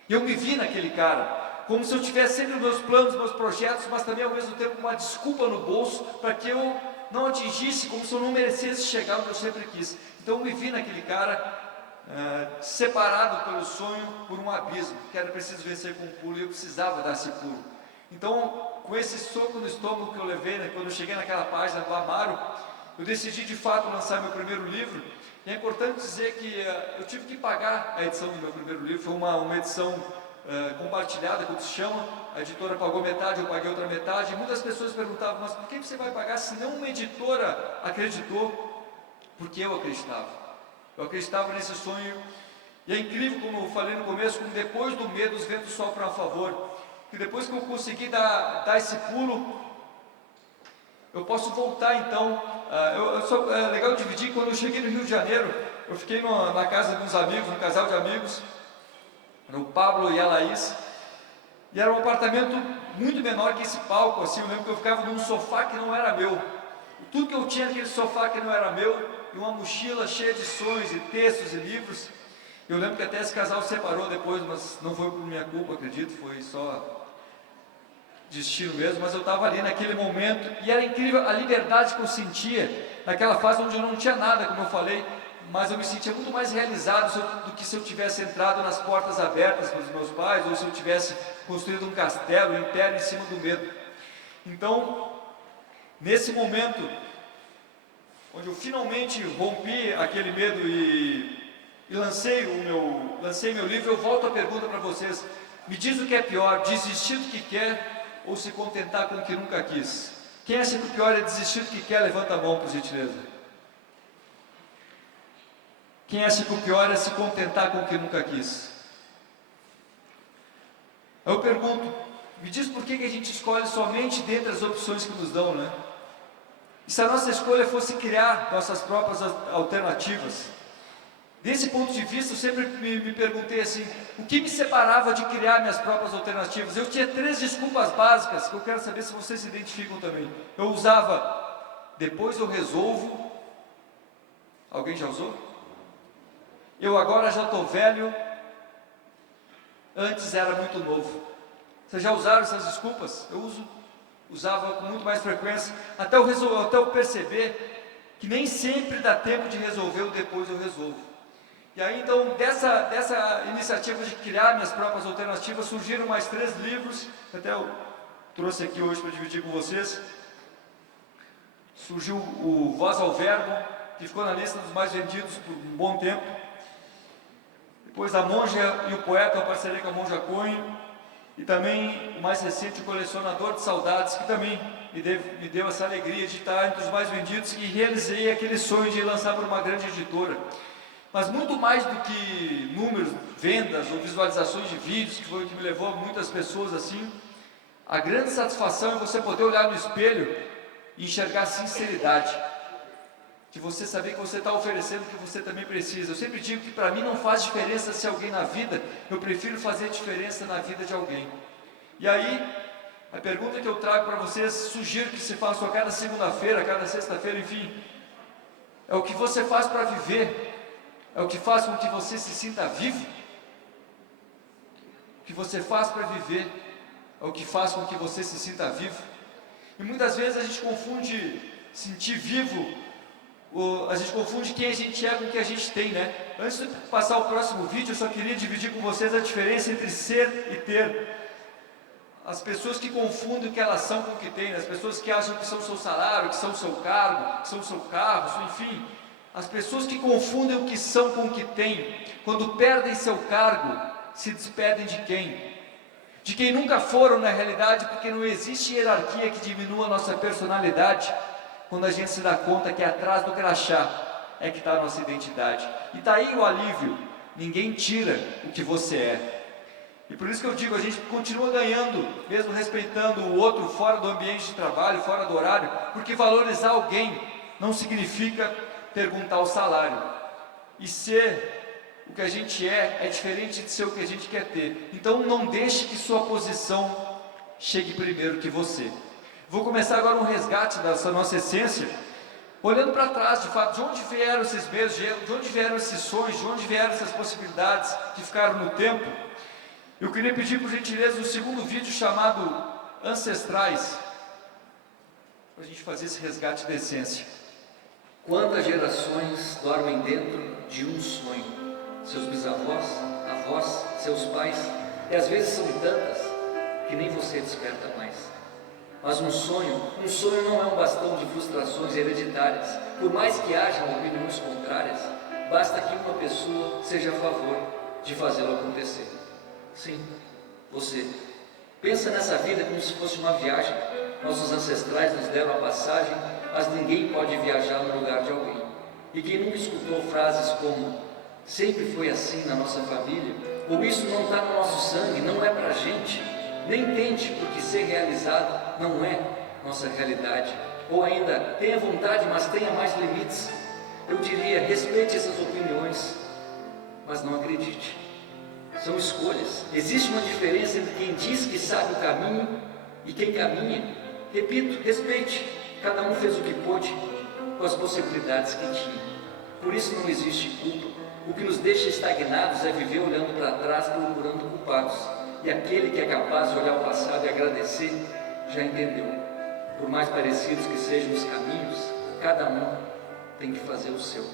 E eu me vi naquele cara, como se eu tivesse sempre os meus planos, meus projetos, mas também ao mesmo tempo uma desculpa no bolso para que eu não atingisse, como se eu não merecesse chegar onde eu sempre quis. Então eu me vi naquele cara, separado pelo sonho por um abismo, que era preciso vencer com um pulo, e eu precisava dar esse pulo. Então, com esse soco no estômago que eu levei, né, quando eu cheguei naquela página do Amaro, eu decidi de fato lançar meu primeiro livro. E é importante dizer que eu tive que pagar a edição do meu primeiro livro, foi uma edição compartilhada, como se chama, a editora pagou metade, eu paguei outra metade, e muitas pessoas perguntavam, mas por que você vai pagar se não uma editora acreditou? Porque eu acreditava. Eu acreditava nesse sonho, e é incrível, como eu falei no começo, como depois do medo os ventos sopram a favor, que depois que eu consegui dar esse pulo, eu posso voltar então. É legal dividir, quando eu cheguei no Rio de Janeiro, eu fiquei na casa de uns amigos, um casal de amigos, o Pablo e a Laís, e era um apartamento muito menor que esse palco, assim, eu lembro que eu ficava num sofá que não era meu, tudo que eu tinha naquele sofá que não era meu, e uma mochila cheia de sonhos e textos e livros. Eu lembro que até esse casal se separou depois, mas não foi por minha culpa, acredito, foi só destino mesmo, mas eu estava ali naquele momento, e era incrível a liberdade que eu sentia, naquela fase onde eu não tinha nada, como eu falei, mas eu me sentia muito mais realizado do que se eu tivesse entrado nas portas abertas pelos meus pais, ou se eu tivesse construído um castelo, um império em cima do medo. Então, nesse momento, onde eu finalmente rompi aquele medo e lancei meu livro, eu volto a pergunta para vocês, me diz o que é pior, desistir do que quer ou se contentar com o que nunca quis? Quem acha que o pior é desistir do que quer, levanta a mão, por gentileza. Quem acha que o pior é se contentar com o que nunca quis? Eu pergunto, me diz por que a gente escolhe somente dentre as opções que nos dão, né? E se a nossa escolha fosse criar nossas próprias alternativas? Desse ponto de vista, eu sempre me perguntei assim, o que me separava de criar minhas próprias alternativas? Eu tinha 3 desculpas básicas, que eu quero saber se vocês se identificam também. Eu usava, depois eu resolvo. Alguém já usou? Eu agora já estou velho, antes era muito novo. Vocês já usaram essas desculpas? Eu usava com muito mais frequência, até eu perceber que nem sempre dá tempo de resolver o depois eu resolvo. E aí então, dessa iniciativa de criar minhas próprias alternativas, surgiram mais 3 livros, até eu trouxe aqui hoje para dividir com vocês. Surgiu o Voz ao Verbo, que ficou na lista dos mais vendidos por um bom tempo. Depois A Monja e o Poeta, uma parceria com a Monja Cohen. E também o mais recente, o Colecionador de Saudades, que também me deu essa alegria de estar entre os mais vendidos, e realizei aquele sonho de lançar para uma grande editora. Mas muito mais do que números, vendas ou visualizações de vídeos, que foi o que me levou a muitas pessoas assim, a grande satisfação é você poder olhar no espelho e enxergar sinceridade, de você saber que você está oferecendo o que você também precisa. Eu sempre digo que para mim não faz diferença se alguém na vida, eu prefiro fazer diferença na vida de alguém. E aí, a pergunta que eu trago para vocês, sugiro que se faça a cada segunda-feira, a cada sexta-feira, enfim, é o que você faz para viver. É o que faz com que você se sinta vivo. O que você faz para viver é o que faz com que você se sinta vivo. E muitas vezes a gente confunde sentir vivo, a gente confunde quem a gente é com o que a gente tem, né? Antes de passar o próximo vídeo, eu só queria dividir com vocês a diferença entre ser e ter. As pessoas que confundem o que elas são com o que têm, as pessoas que acham que são o seu salário, que são o seu cargo, que são o seu carro, enfim. As pessoas que confundem o que são com o que têm, quando perdem seu cargo, se despedem de quem? De quem nunca foram na realidade, porque não existe hierarquia que diminua a nossa personalidade, quando a gente se dá conta que atrás do crachá é que está a nossa identidade. E está aí o alívio, ninguém tira o que você é. E por isso que eu digo, a gente continua ganhando, mesmo respeitando o outro fora do ambiente de trabalho, fora do horário, porque valorizar alguém não significa perguntar o salário. E ser o que a gente é diferente de ser o que a gente quer ter. Então não deixe que sua posição chegue primeiro que você. Vou começar agora um resgate dessa nossa essência, olhando para trás, de fato, de onde vieram esses medos, de onde vieram esses sonhos, de onde vieram essas possibilidades que ficaram no tempo. Eu queria pedir por gentileza um segundo vídeo chamado Ancestrais, para a gente fazer esse resgate da essência. Quantas gerações dormem dentro de um sonho? Seus bisavós, avós, seus pais, e às vezes são tantas que nem você desperta mais. Mas um sonho não é um bastão de frustrações hereditárias. Por mais que hajam opiniões contrárias, basta que uma pessoa seja a favor de fazê-lo acontecer. Sim, você. Pensa nessa vida como se fosse uma viagem. Nossos ancestrais nos deram a passagem, mas ninguém pode viajar no lugar de alguém. E quem nunca escutou frases como sempre foi assim na nossa família, ou isso não está no nosso sangue, não é pra gente, nem tente, porque ser realizado não é nossa realidade. Ou ainda, tenha vontade, mas tenha mais limites. Eu diria, respeite essas opiniões, mas não acredite. São escolhas. Existe uma diferença entre quem diz que sabe o caminho e quem caminha. Repito, respeite. Cada um fez o que pôde com as possibilidades que tinha. Por isso não existe culpa. O que nos deixa estagnados é viver olhando para trás, procurando culpados. E aquele que é capaz de olhar o passado e agradecer, já entendeu. Por mais parecidos que sejam os caminhos, cada um tem que fazer o seu.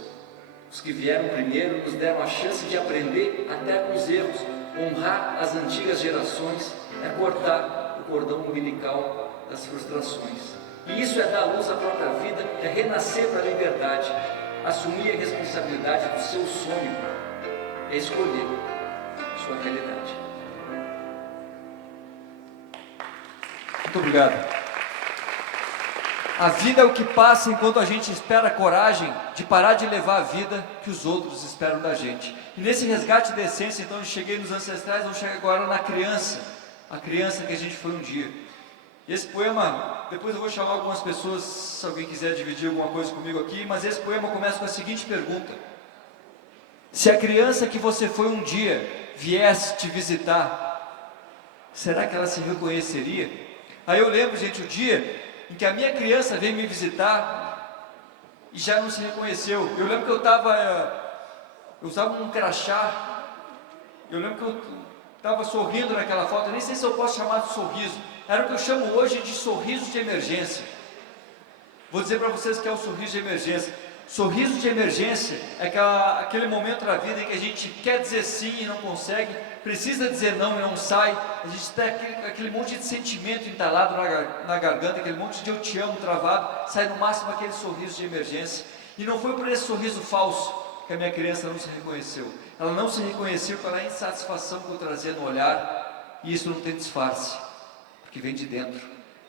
Os que vieram primeiro nos deram a chance de aprender até com os erros. Honrar as antigas gerações é cortar o cordão umbilical das frustrações. E isso é dar luz à própria vida, é renascer para a liberdade, assumir a responsabilidade do seu sonho, é escolher sua realidade. Muito obrigado. A vida é o que passa enquanto a gente espera a coragem de parar de levar a vida que os outros esperam da gente. E nesse resgate da essência, então eu cheguei nos ancestrais, eu chego agora na criança, a criança que a gente foi um dia. E esse poema, depois eu vou chamar algumas pessoas, se alguém quiser dividir alguma coisa comigo aqui, mas esse poema começa com a seguinte pergunta: Se a criança que você foi um dia viesse te visitar, será que ela se reconheceria? Aí eu lembro, gente, o dia em que a minha criança veio me visitar e já não se reconheceu. Eu lembro que eu usava um crachá, eu lembro que eu estava sorrindo naquela foto, eu nem sei se eu posso chamar de sorriso, era o que eu chamo hoje de sorriso de emergência. Vou dizer para vocês que é o sorriso de emergência. Sorriso de emergência é aquele momento da vida em que a gente quer dizer sim e não consegue, precisa dizer não e não sai, a gente tem aquele monte de sentimento entalado na garganta, aquele monte de eu te amo travado, sai no máximo aquele sorriso de emergência. E não foi por esse sorriso falso que a minha criança não se reconheceu. Ela não se reconheceu pela insatisfação que eu trazia no olhar, e isso não tem disfarce, porque vem de dentro,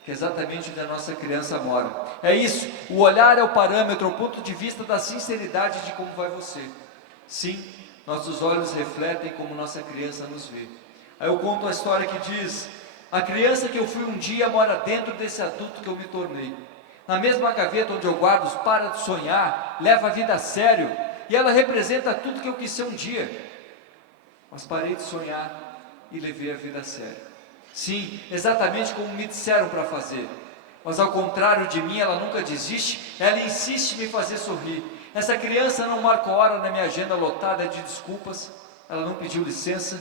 que é exatamente onde a nossa criança mora. É isso, o olhar é o parâmetro, o ponto de vista da sinceridade de como vai você. Sim, nossos olhos refletem como nossa criança nos vê. Aí eu conto a história que diz: a criança que eu fui um dia mora dentro desse adulto que eu me tornei. Na mesma gaveta onde eu guardo os para de sonhar, leva a vida a sério, e ela representa tudo que eu quis ser um dia. Mas parei de sonhar e levei a vida a sério. Sim, exatamente como me disseram para fazer. Mas ao contrário de mim, ela nunca desiste, ela insiste em me fazer sorrir. Essa criança não marca hora na minha agenda lotada de desculpas, ela não pediu licença,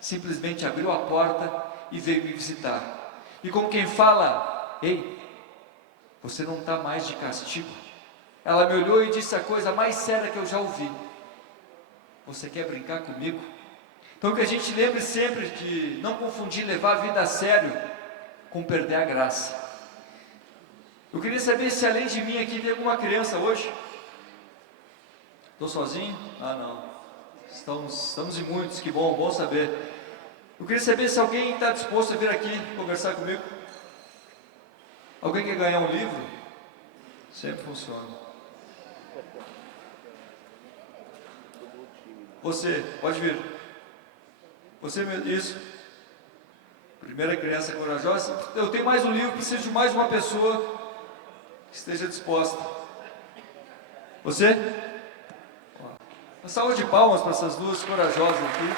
simplesmente abriu a porta e veio me visitar. E como quem fala: ei, você não está mais de castigo? Ela me olhou e disse a coisa mais séria que eu já ouvi: você quer brincar comigo? Então que a gente lembre sempre de não confundir levar a vida a sério com perder a graça. Eu queria saber se além de mim aqui tem alguma criança hoje. Estou sozinho? Ah, não. Estamos em muitos, que bom, bom saber. Eu queria saber se alguém está disposto a vir aqui conversar comigo. Alguém quer ganhar um livro? Sempre funciona. Você, pode vir. Você mesmo, isso. Primeira criança corajosa. Eu tenho mais um livro, preciso de mais uma pessoa que esteja disposta. Você? Uma salva de palmas para essas duas corajosas aqui.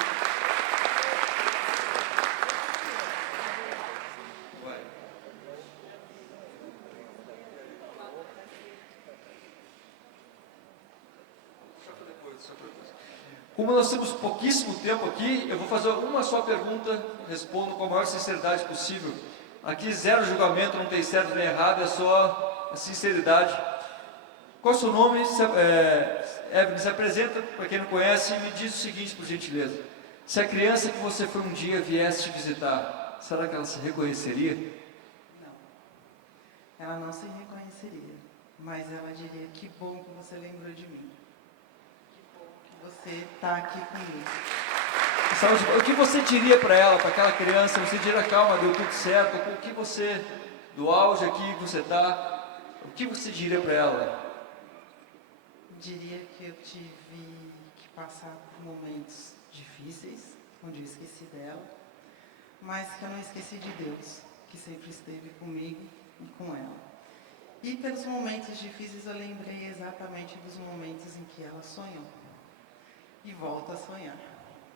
Vai. Como nós temos pouquíssimo tempo aqui, eu vou fazer uma só pergunta, respondo com a maior sinceridade possível. Aqui zero julgamento, não tem certo nem errado, é só a sinceridade. Qual é o seu nome? Evelyn, se apresenta para quem não conhece e me diz o seguinte, por gentileza. Se a criança que você foi um dia viesse te visitar, será que ela se reconheceria? Não. Ela não se reconheceria, mas ela diria: que bom que você lembrou de mim. Você está aqui comigo. O que você diria para ela, para aquela criança? Você diria: calma, deu tudo certo. O que você, do auge aqui que você está, o que você diria para ela? Diria que eu tive que passar por momentos difíceis, onde eu esqueci dela, mas que eu não esqueci de Deus, que sempre esteve comigo e com ela. E pelos momentos difíceis eu lembrei exatamente dos momentos em que ela sonhou. E volta a sonhar.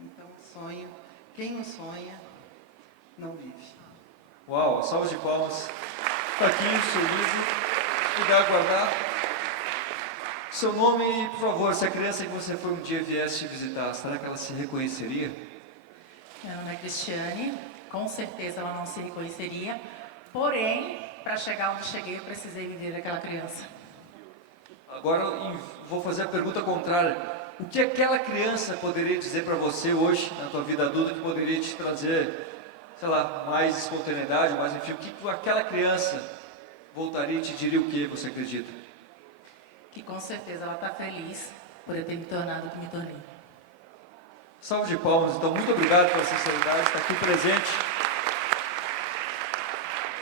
Então, sonho, quem não sonha, não vive. Uau, salve de palmas. Está aqui o seu livro, puder aguardar. Seu nome e, por favor, se a criança que você foi um dia viesse te visitar, será que ela se reconheceria? Meu nome é Cristiane, com certeza ela não se reconheceria, porém, para chegar onde cheguei, eu precisei viver aquela criança. Agora vou fazer a pergunta contrária. O que aquela criança poderia dizer para você hoje, na tua vida adulta, que poderia te trazer, sei lá, mais espontaneidade, mais enfim, o que aquela criança voltaria e te diria o que você acredita? Que com certeza ela está feliz por eu ter me tornado o que me tornei. Salve de palmas, então, muito obrigado pela sinceridade, está aqui presente.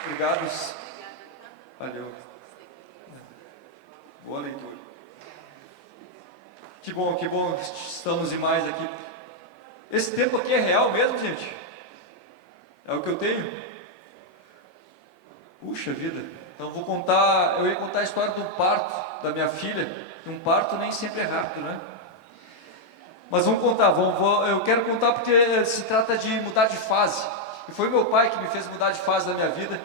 Obrigado. Valeu. Boa leitura. Que bom, estamos em mais aqui. Esse tempo aqui é real mesmo, gente? É o que eu tenho? Puxa vida. Então eu ia contar a história do parto da minha filha. Um parto nem sempre é rápido, né? Mas vamos contar, eu quero contar porque se trata de mudar de fase. E foi meu pai que me fez mudar de fase na minha vida,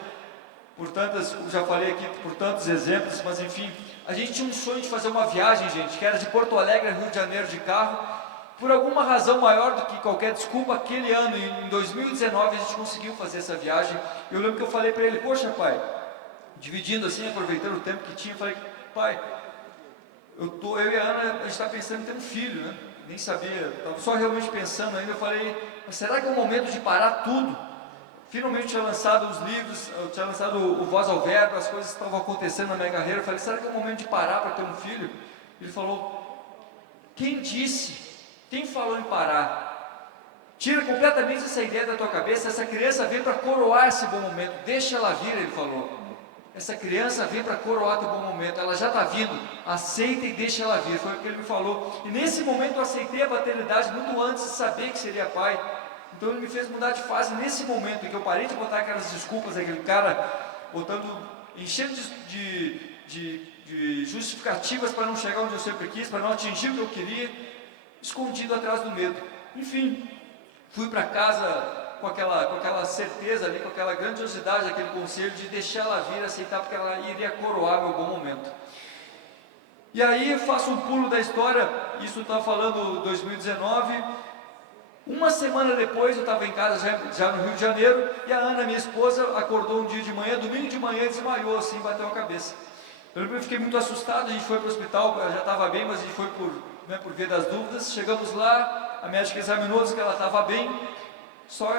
por tantas, como já falei aqui, por tantos exemplos, mas enfim, a gente tinha um sonho de fazer uma viagem, gente, que era de Porto Alegre a Rio de Janeiro de carro. Por alguma razão maior do que qualquer desculpa, aquele ano, em 2019, a gente conseguiu fazer essa viagem. Eu lembro que eu falei para ele, poxa pai, dividindo assim, aproveitando o tempo que tinha, eu falei, pai, eu e a Ana, a gente está pensando em ter um filho, né? Nem sabia, estava só realmente pensando ainda. Eu falei, mas será que é o momento de parar tudo? Finalmente eu tinha lançado os livros, eu tinha lançado o Voz ao Verbo, as coisas estavam acontecendo na minha carreira. Eu falei, será que é o momento de parar para ter um filho? Ele falou, quem disse? Quem falou em parar? Tira completamente essa ideia da tua cabeça. Essa criança vem para coroar esse bom momento, deixa ela vir, ele falou. Essa criança vem para coroar teu bom momento, ela já está vindo, aceita e deixa ela vir, foi o que ele me falou. E nesse momento eu aceitei a paternidade muito antes de saber que seria pai. Então ele me fez mudar de fase nesse momento em que eu parei de botar aquelas desculpas, aquele cara enchendo de justificativas para não chegar onde eu sempre quis, para não atingir o que eu queria, escondido atrás do medo. Enfim, fui para casa com aquela certeza ali, com aquela grandiosidade, aquele conselho de deixar ela vir, aceitar, porque ela iria coroar meu bom momento. E aí eu faço um pulo da história, isso está falando 2019, uma semana depois eu estava em casa já no Rio de Janeiro, e a Ana, minha esposa, acordou um dia de manhã, domingo de manhã, desmaiou assim, bateu a cabeça. Eu fiquei muito assustado, a gente foi para o hospital, já estava bem, mas a gente foi por via das dúvidas. Chegamos lá, a médica examinou, disse que ela estava bem, só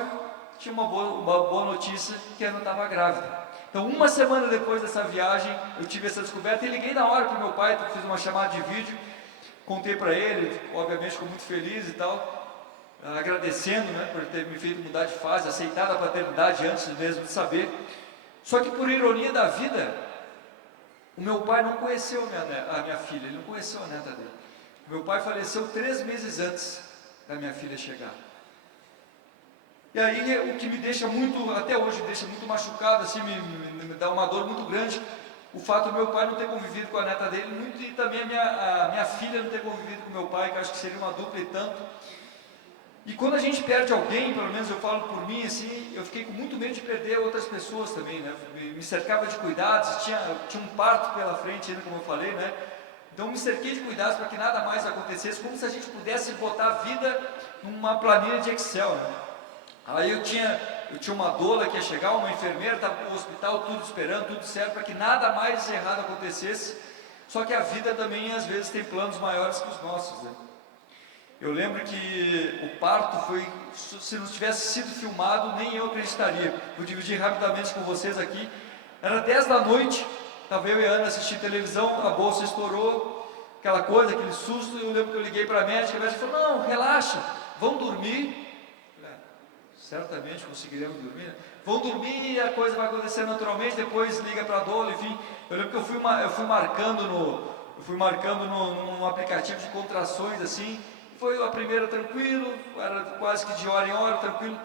tinha uma boa notícia, que ela não estava grávida. Então, uma semana depois dessa viagem, eu tive essa descoberta e liguei na hora para o meu pai, fiz uma chamada de vídeo, contei para ele, obviamente ficou muito feliz e tal, agradecendo, né, por ter me feito mudar de fase, aceitado a paternidade antes mesmo de saber. Só que, por ironia da vida, o meu pai não conheceu a minha filha, ele não conheceu a neta dele. O meu pai faleceu 3 meses antes da minha filha chegar. E aí o que me deixa muito, até hoje me deixa muito machucado, assim, me dá uma dor muito grande, o fato do meu pai não ter convivido com a neta dele, muito, e também a minha filha não ter convivido com o meu pai, que eu acho que seria uma dupla e tanto. E quando a gente perde alguém, pelo menos eu falo por mim, assim, eu fiquei com muito medo de perder outras pessoas também, né? Me cercava de cuidados, tinha um parto pela frente ainda, como eu falei, né? Então me cerquei de cuidados para que nada mais acontecesse, como se a gente pudesse botar a vida numa planilha de Excel, né? Aí eu tinha uma doula que ia chegar, uma enfermeira, estava no hospital, tudo esperando, tudo certo, para que nada mais errado acontecesse. Só que a vida também, às vezes, tem planos maiores que os nossos, né? Eu lembro que o parto foi, se não tivesse sido filmado, nem eu acreditaria. Vou dividir rapidamente com vocês aqui. Era 10 da noite, estava eu e a Ana assistindo televisão, a bolsa estourou, aquela coisa, aquele susto. Eu lembro que eu liguei para a médica falou, não, relaxa, vão dormir. Certamente conseguiremos dormir, né? Vão dormir e a coisa vai acontecer naturalmente, depois liga para a doula, enfim. Eu lembro que eu fui marcando num aplicativo de contrações, assim. Foi a primeira tranquilo, era quase que de hora em hora, tranquilo.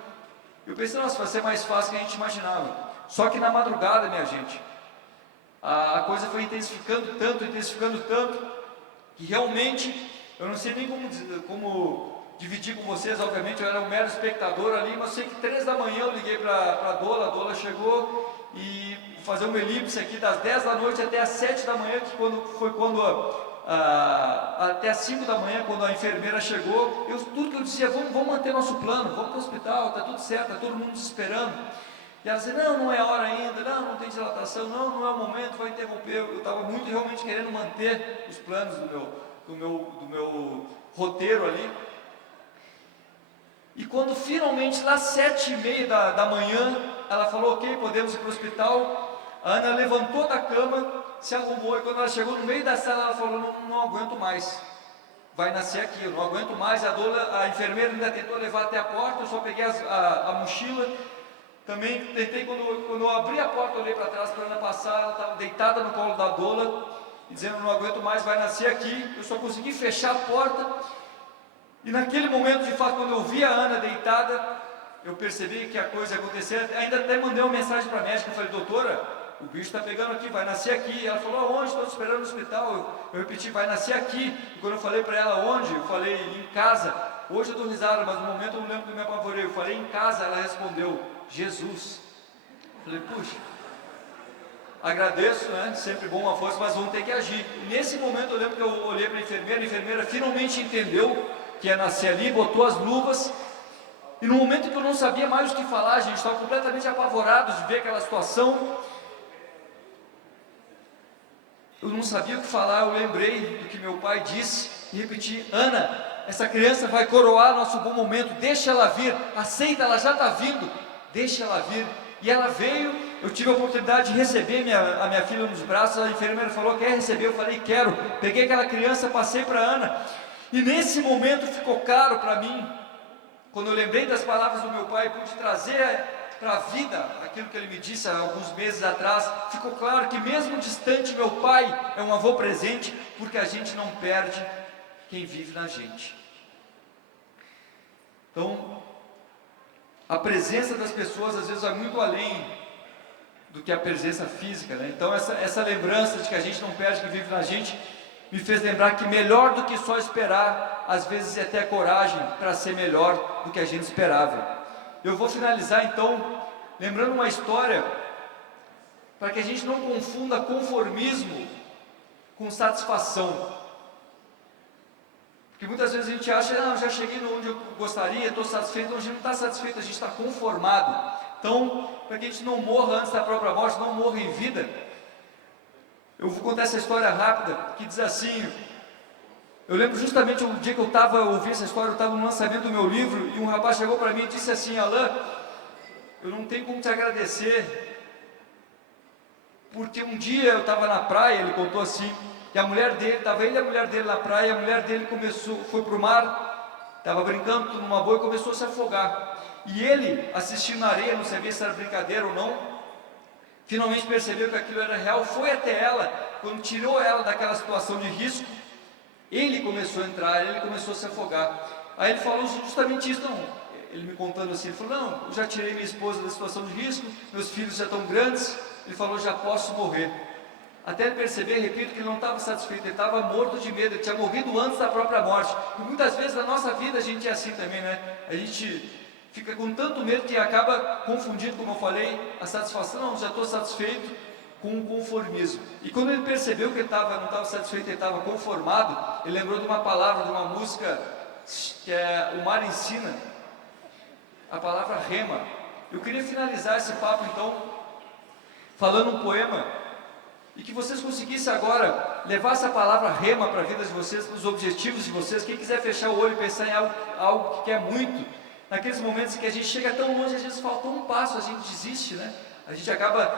Eu pensei, nossa, vai ser mais fácil do que a gente imaginava. Só que na madrugada, minha gente, a coisa foi intensificando tanto, que realmente, eu não sei nem como dividir com vocês, obviamente, eu era um mero espectador ali, mas sei que 3 da manhã eu liguei para a doula chegou e fazer uma elipse aqui das 10 da noite até as 7 da manhã, que até as 5 da manhã, quando a enfermeira chegou, tudo que eu dizia, vamos manter nosso plano, vamos para o hospital, está tudo certo, está todo mundo esperando. E ela dizia, não é a hora ainda, não tem dilatação, não é o momento, vai interromper. Eu estava muito realmente querendo manter os planos do meu roteiro ali. E quando finalmente, lá 7h30 da manhã, ela falou, ok, podemos ir para o hospital, a Ana levantou da cama, se arrumou, e quando ela chegou no meio da sala, ela falou, não aguento mais, vai nascer aqui, eu não aguento mais. A enfermeira ainda tentou levar até a porta, eu só peguei a mochila, também tentei, quando eu abri a porta, eu olhei para trás para a Ana passar, ela estava deitada no colo da doula, dizendo, não aguento mais, vai nascer aqui. Eu só consegui fechar a porta, e naquele momento, de fato, quando eu vi a Ana deitada, eu percebi que a coisa ia acontecer. Ainda até mandei uma mensagem para a médica, eu falei, doutora, o bicho está pegando aqui, vai nascer aqui. Ela falou, aonde? Estou esperando no hospital. Eu repeti, vai nascer aqui. E quando eu falei para ela onde, eu falei, em casa. Hoje eu dou risada, mas no momento eu não lembro do meu apavorei. Eu falei, em casa. Ela respondeu, Jesus. Eu falei, puxa, agradeço, né? Sempre bom uma força, mas vamos ter que agir. E nesse momento eu lembro que eu olhei para a enfermeira finalmente entendeu que ia nascer ali, botou as luvas. E no momento que eu não sabia mais o que falar, gente, estava completamente apavorado de ver aquela situação. Eu não sabia o que falar, eu lembrei do que meu pai disse e repeti, Ana, essa criança vai coroar nosso bom momento, deixa ela vir, aceita, ela já está vindo, deixa ela vir. E ela veio, eu tive a oportunidade de receber a minha filha nos braços, a enfermeira falou, quer receber? Eu falei, quero. Peguei aquela criança, passei para a Ana, e nesse momento ficou claro para mim, quando eu lembrei das palavras do meu pai, pude trazer para a vida aquilo que ele me disse há alguns meses atrás, ficou claro que mesmo distante, meu pai é um avô presente, porque a gente não perde quem vive na gente. Então, a presença das pessoas às vezes vai muito além do que a presença física, né? Então essa lembrança de que a gente não perde quem vive na gente, me fez lembrar que melhor do que só esperar, às vezes é ter coragem para ser melhor do que a gente esperava. Eu vou finalizar então, lembrando uma história, para que a gente não confunda conformismo com satisfação. Porque muitas vezes a gente acha, não, já cheguei onde eu gostaria, estou satisfeito. Então a gente não está satisfeito, a gente está conformado. Então, para que a gente não morra antes da própria morte, não morra em vida, eu vou contar essa história rápida, que diz assim, eu lembro justamente um dia que eu ouvi essa história, eu estava no lançamento do meu livro, e um rapaz chegou para mim e disse assim, Alain, eu não tenho como te agradecer, porque um dia eu estava na praia, ele contou assim, e a mulher dele, estava ele e a mulher dele na praia, e a mulher dele foi para o mar, estava brincando numa boia e começou a se afogar. E ele, assistindo na areia, não sabia se era brincadeira ou não, finalmente percebeu que aquilo era real, foi até ela, quando tirou ela daquela situação de risco, ele começou a entrar, ele começou a se afogar. Aí ele falou justamente isso, não, ele me contando assim, ele falou, não, eu já tirei minha esposa da situação de risco, meus filhos já estão grandes, ele falou, já posso morrer. Até ele perceber, repito, que ele não estava satisfeito, ele estava morto de medo, ele tinha morrido antes da própria morte. E muitas vezes na nossa vida a gente é assim também, né? A gente fica com tanto medo que acaba confundindo, como eu falei, a satisfação, não, já estou satisfeito, com o conformismo. E quando ele percebeu que ele não estava satisfeito, ele estava conformado, ele lembrou de uma palavra, de uma música, que é O Mar Ensina, a palavra rema. Eu queria finalizar esse papo então, falando um poema, e que vocês conseguissem agora levar essa palavra rema para a vida de vocês, para os objetivos de vocês. Quem quiser fechar o olho e pensar em algo que quer muito, naqueles momentos em que a gente chega tão longe, às vezes faltou um passo, a gente desiste, né? A gente acaba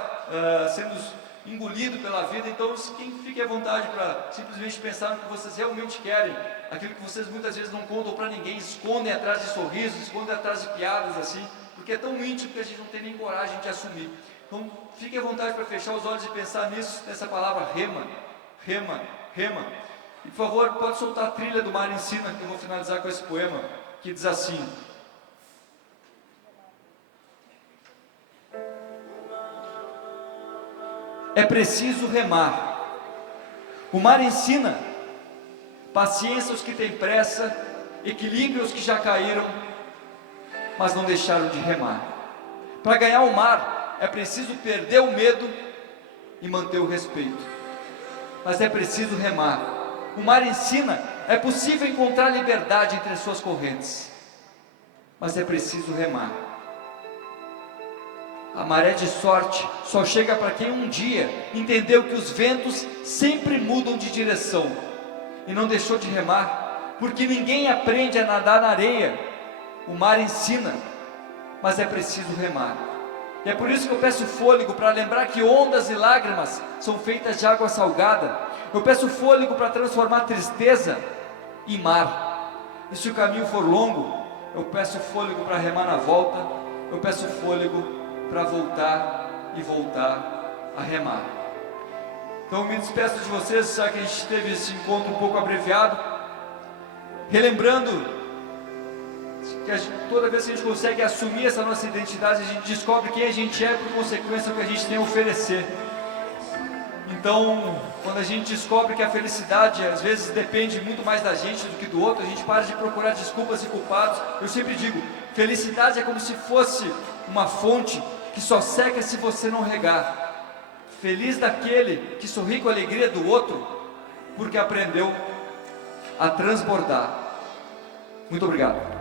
sendo engolido pela vida. Então, quem fique à vontade para simplesmente pensar no que vocês realmente querem, aquilo que vocês muitas vezes não contam para ninguém, escondem atrás de sorrisos, escondem atrás de piadas assim, porque é tão íntimo que a gente não tem nem coragem de assumir. Então, fique à vontade para fechar os olhos e pensar nisso, nessa palavra rema, rema, rema. E por favor, pode soltar a trilha do Mar Ensina, que eu vou finalizar com esse poema, que diz assim: é preciso remar. O mar ensina paciência aos que têm pressa, equilíbrio aos que já caíram, mas não deixaram de remar. Para ganhar o mar, é preciso perder o medo e manter o respeito. Mas é preciso remar. O mar ensina, é possível encontrar liberdade entre as suas correntes. Mas é preciso remar. A maré de sorte só chega para quem um dia entendeu que os ventos sempre mudam de direção e não deixou de remar, porque ninguém aprende a nadar na areia. O mar ensina, mas é preciso remar. E é por isso que eu peço fôlego para lembrar que ondas e lágrimas são feitas de água salgada. Eu peço fôlego para transformar tristeza em mar. E se o caminho for longo, eu peço fôlego para remar na volta. Eu peço fôlego para voltar e voltar a remar. Então eu me despeço de vocês, já que a gente teve esse encontro um pouco abreviado, relembrando que toda vez que a gente consegue assumir essa nossa identidade, a gente descobre quem a gente é, por consequência do que a gente tem a oferecer. Então, quando a gente descobre que a felicidade às vezes depende muito mais da gente do que do outro, a gente para de procurar desculpas e culpados. Eu sempre digo, felicidade é como se fosse uma fonte que só seca se você não regar. Feliz daquele que sorri com a alegria do outro, porque aprendeu a transbordar. Muito obrigado.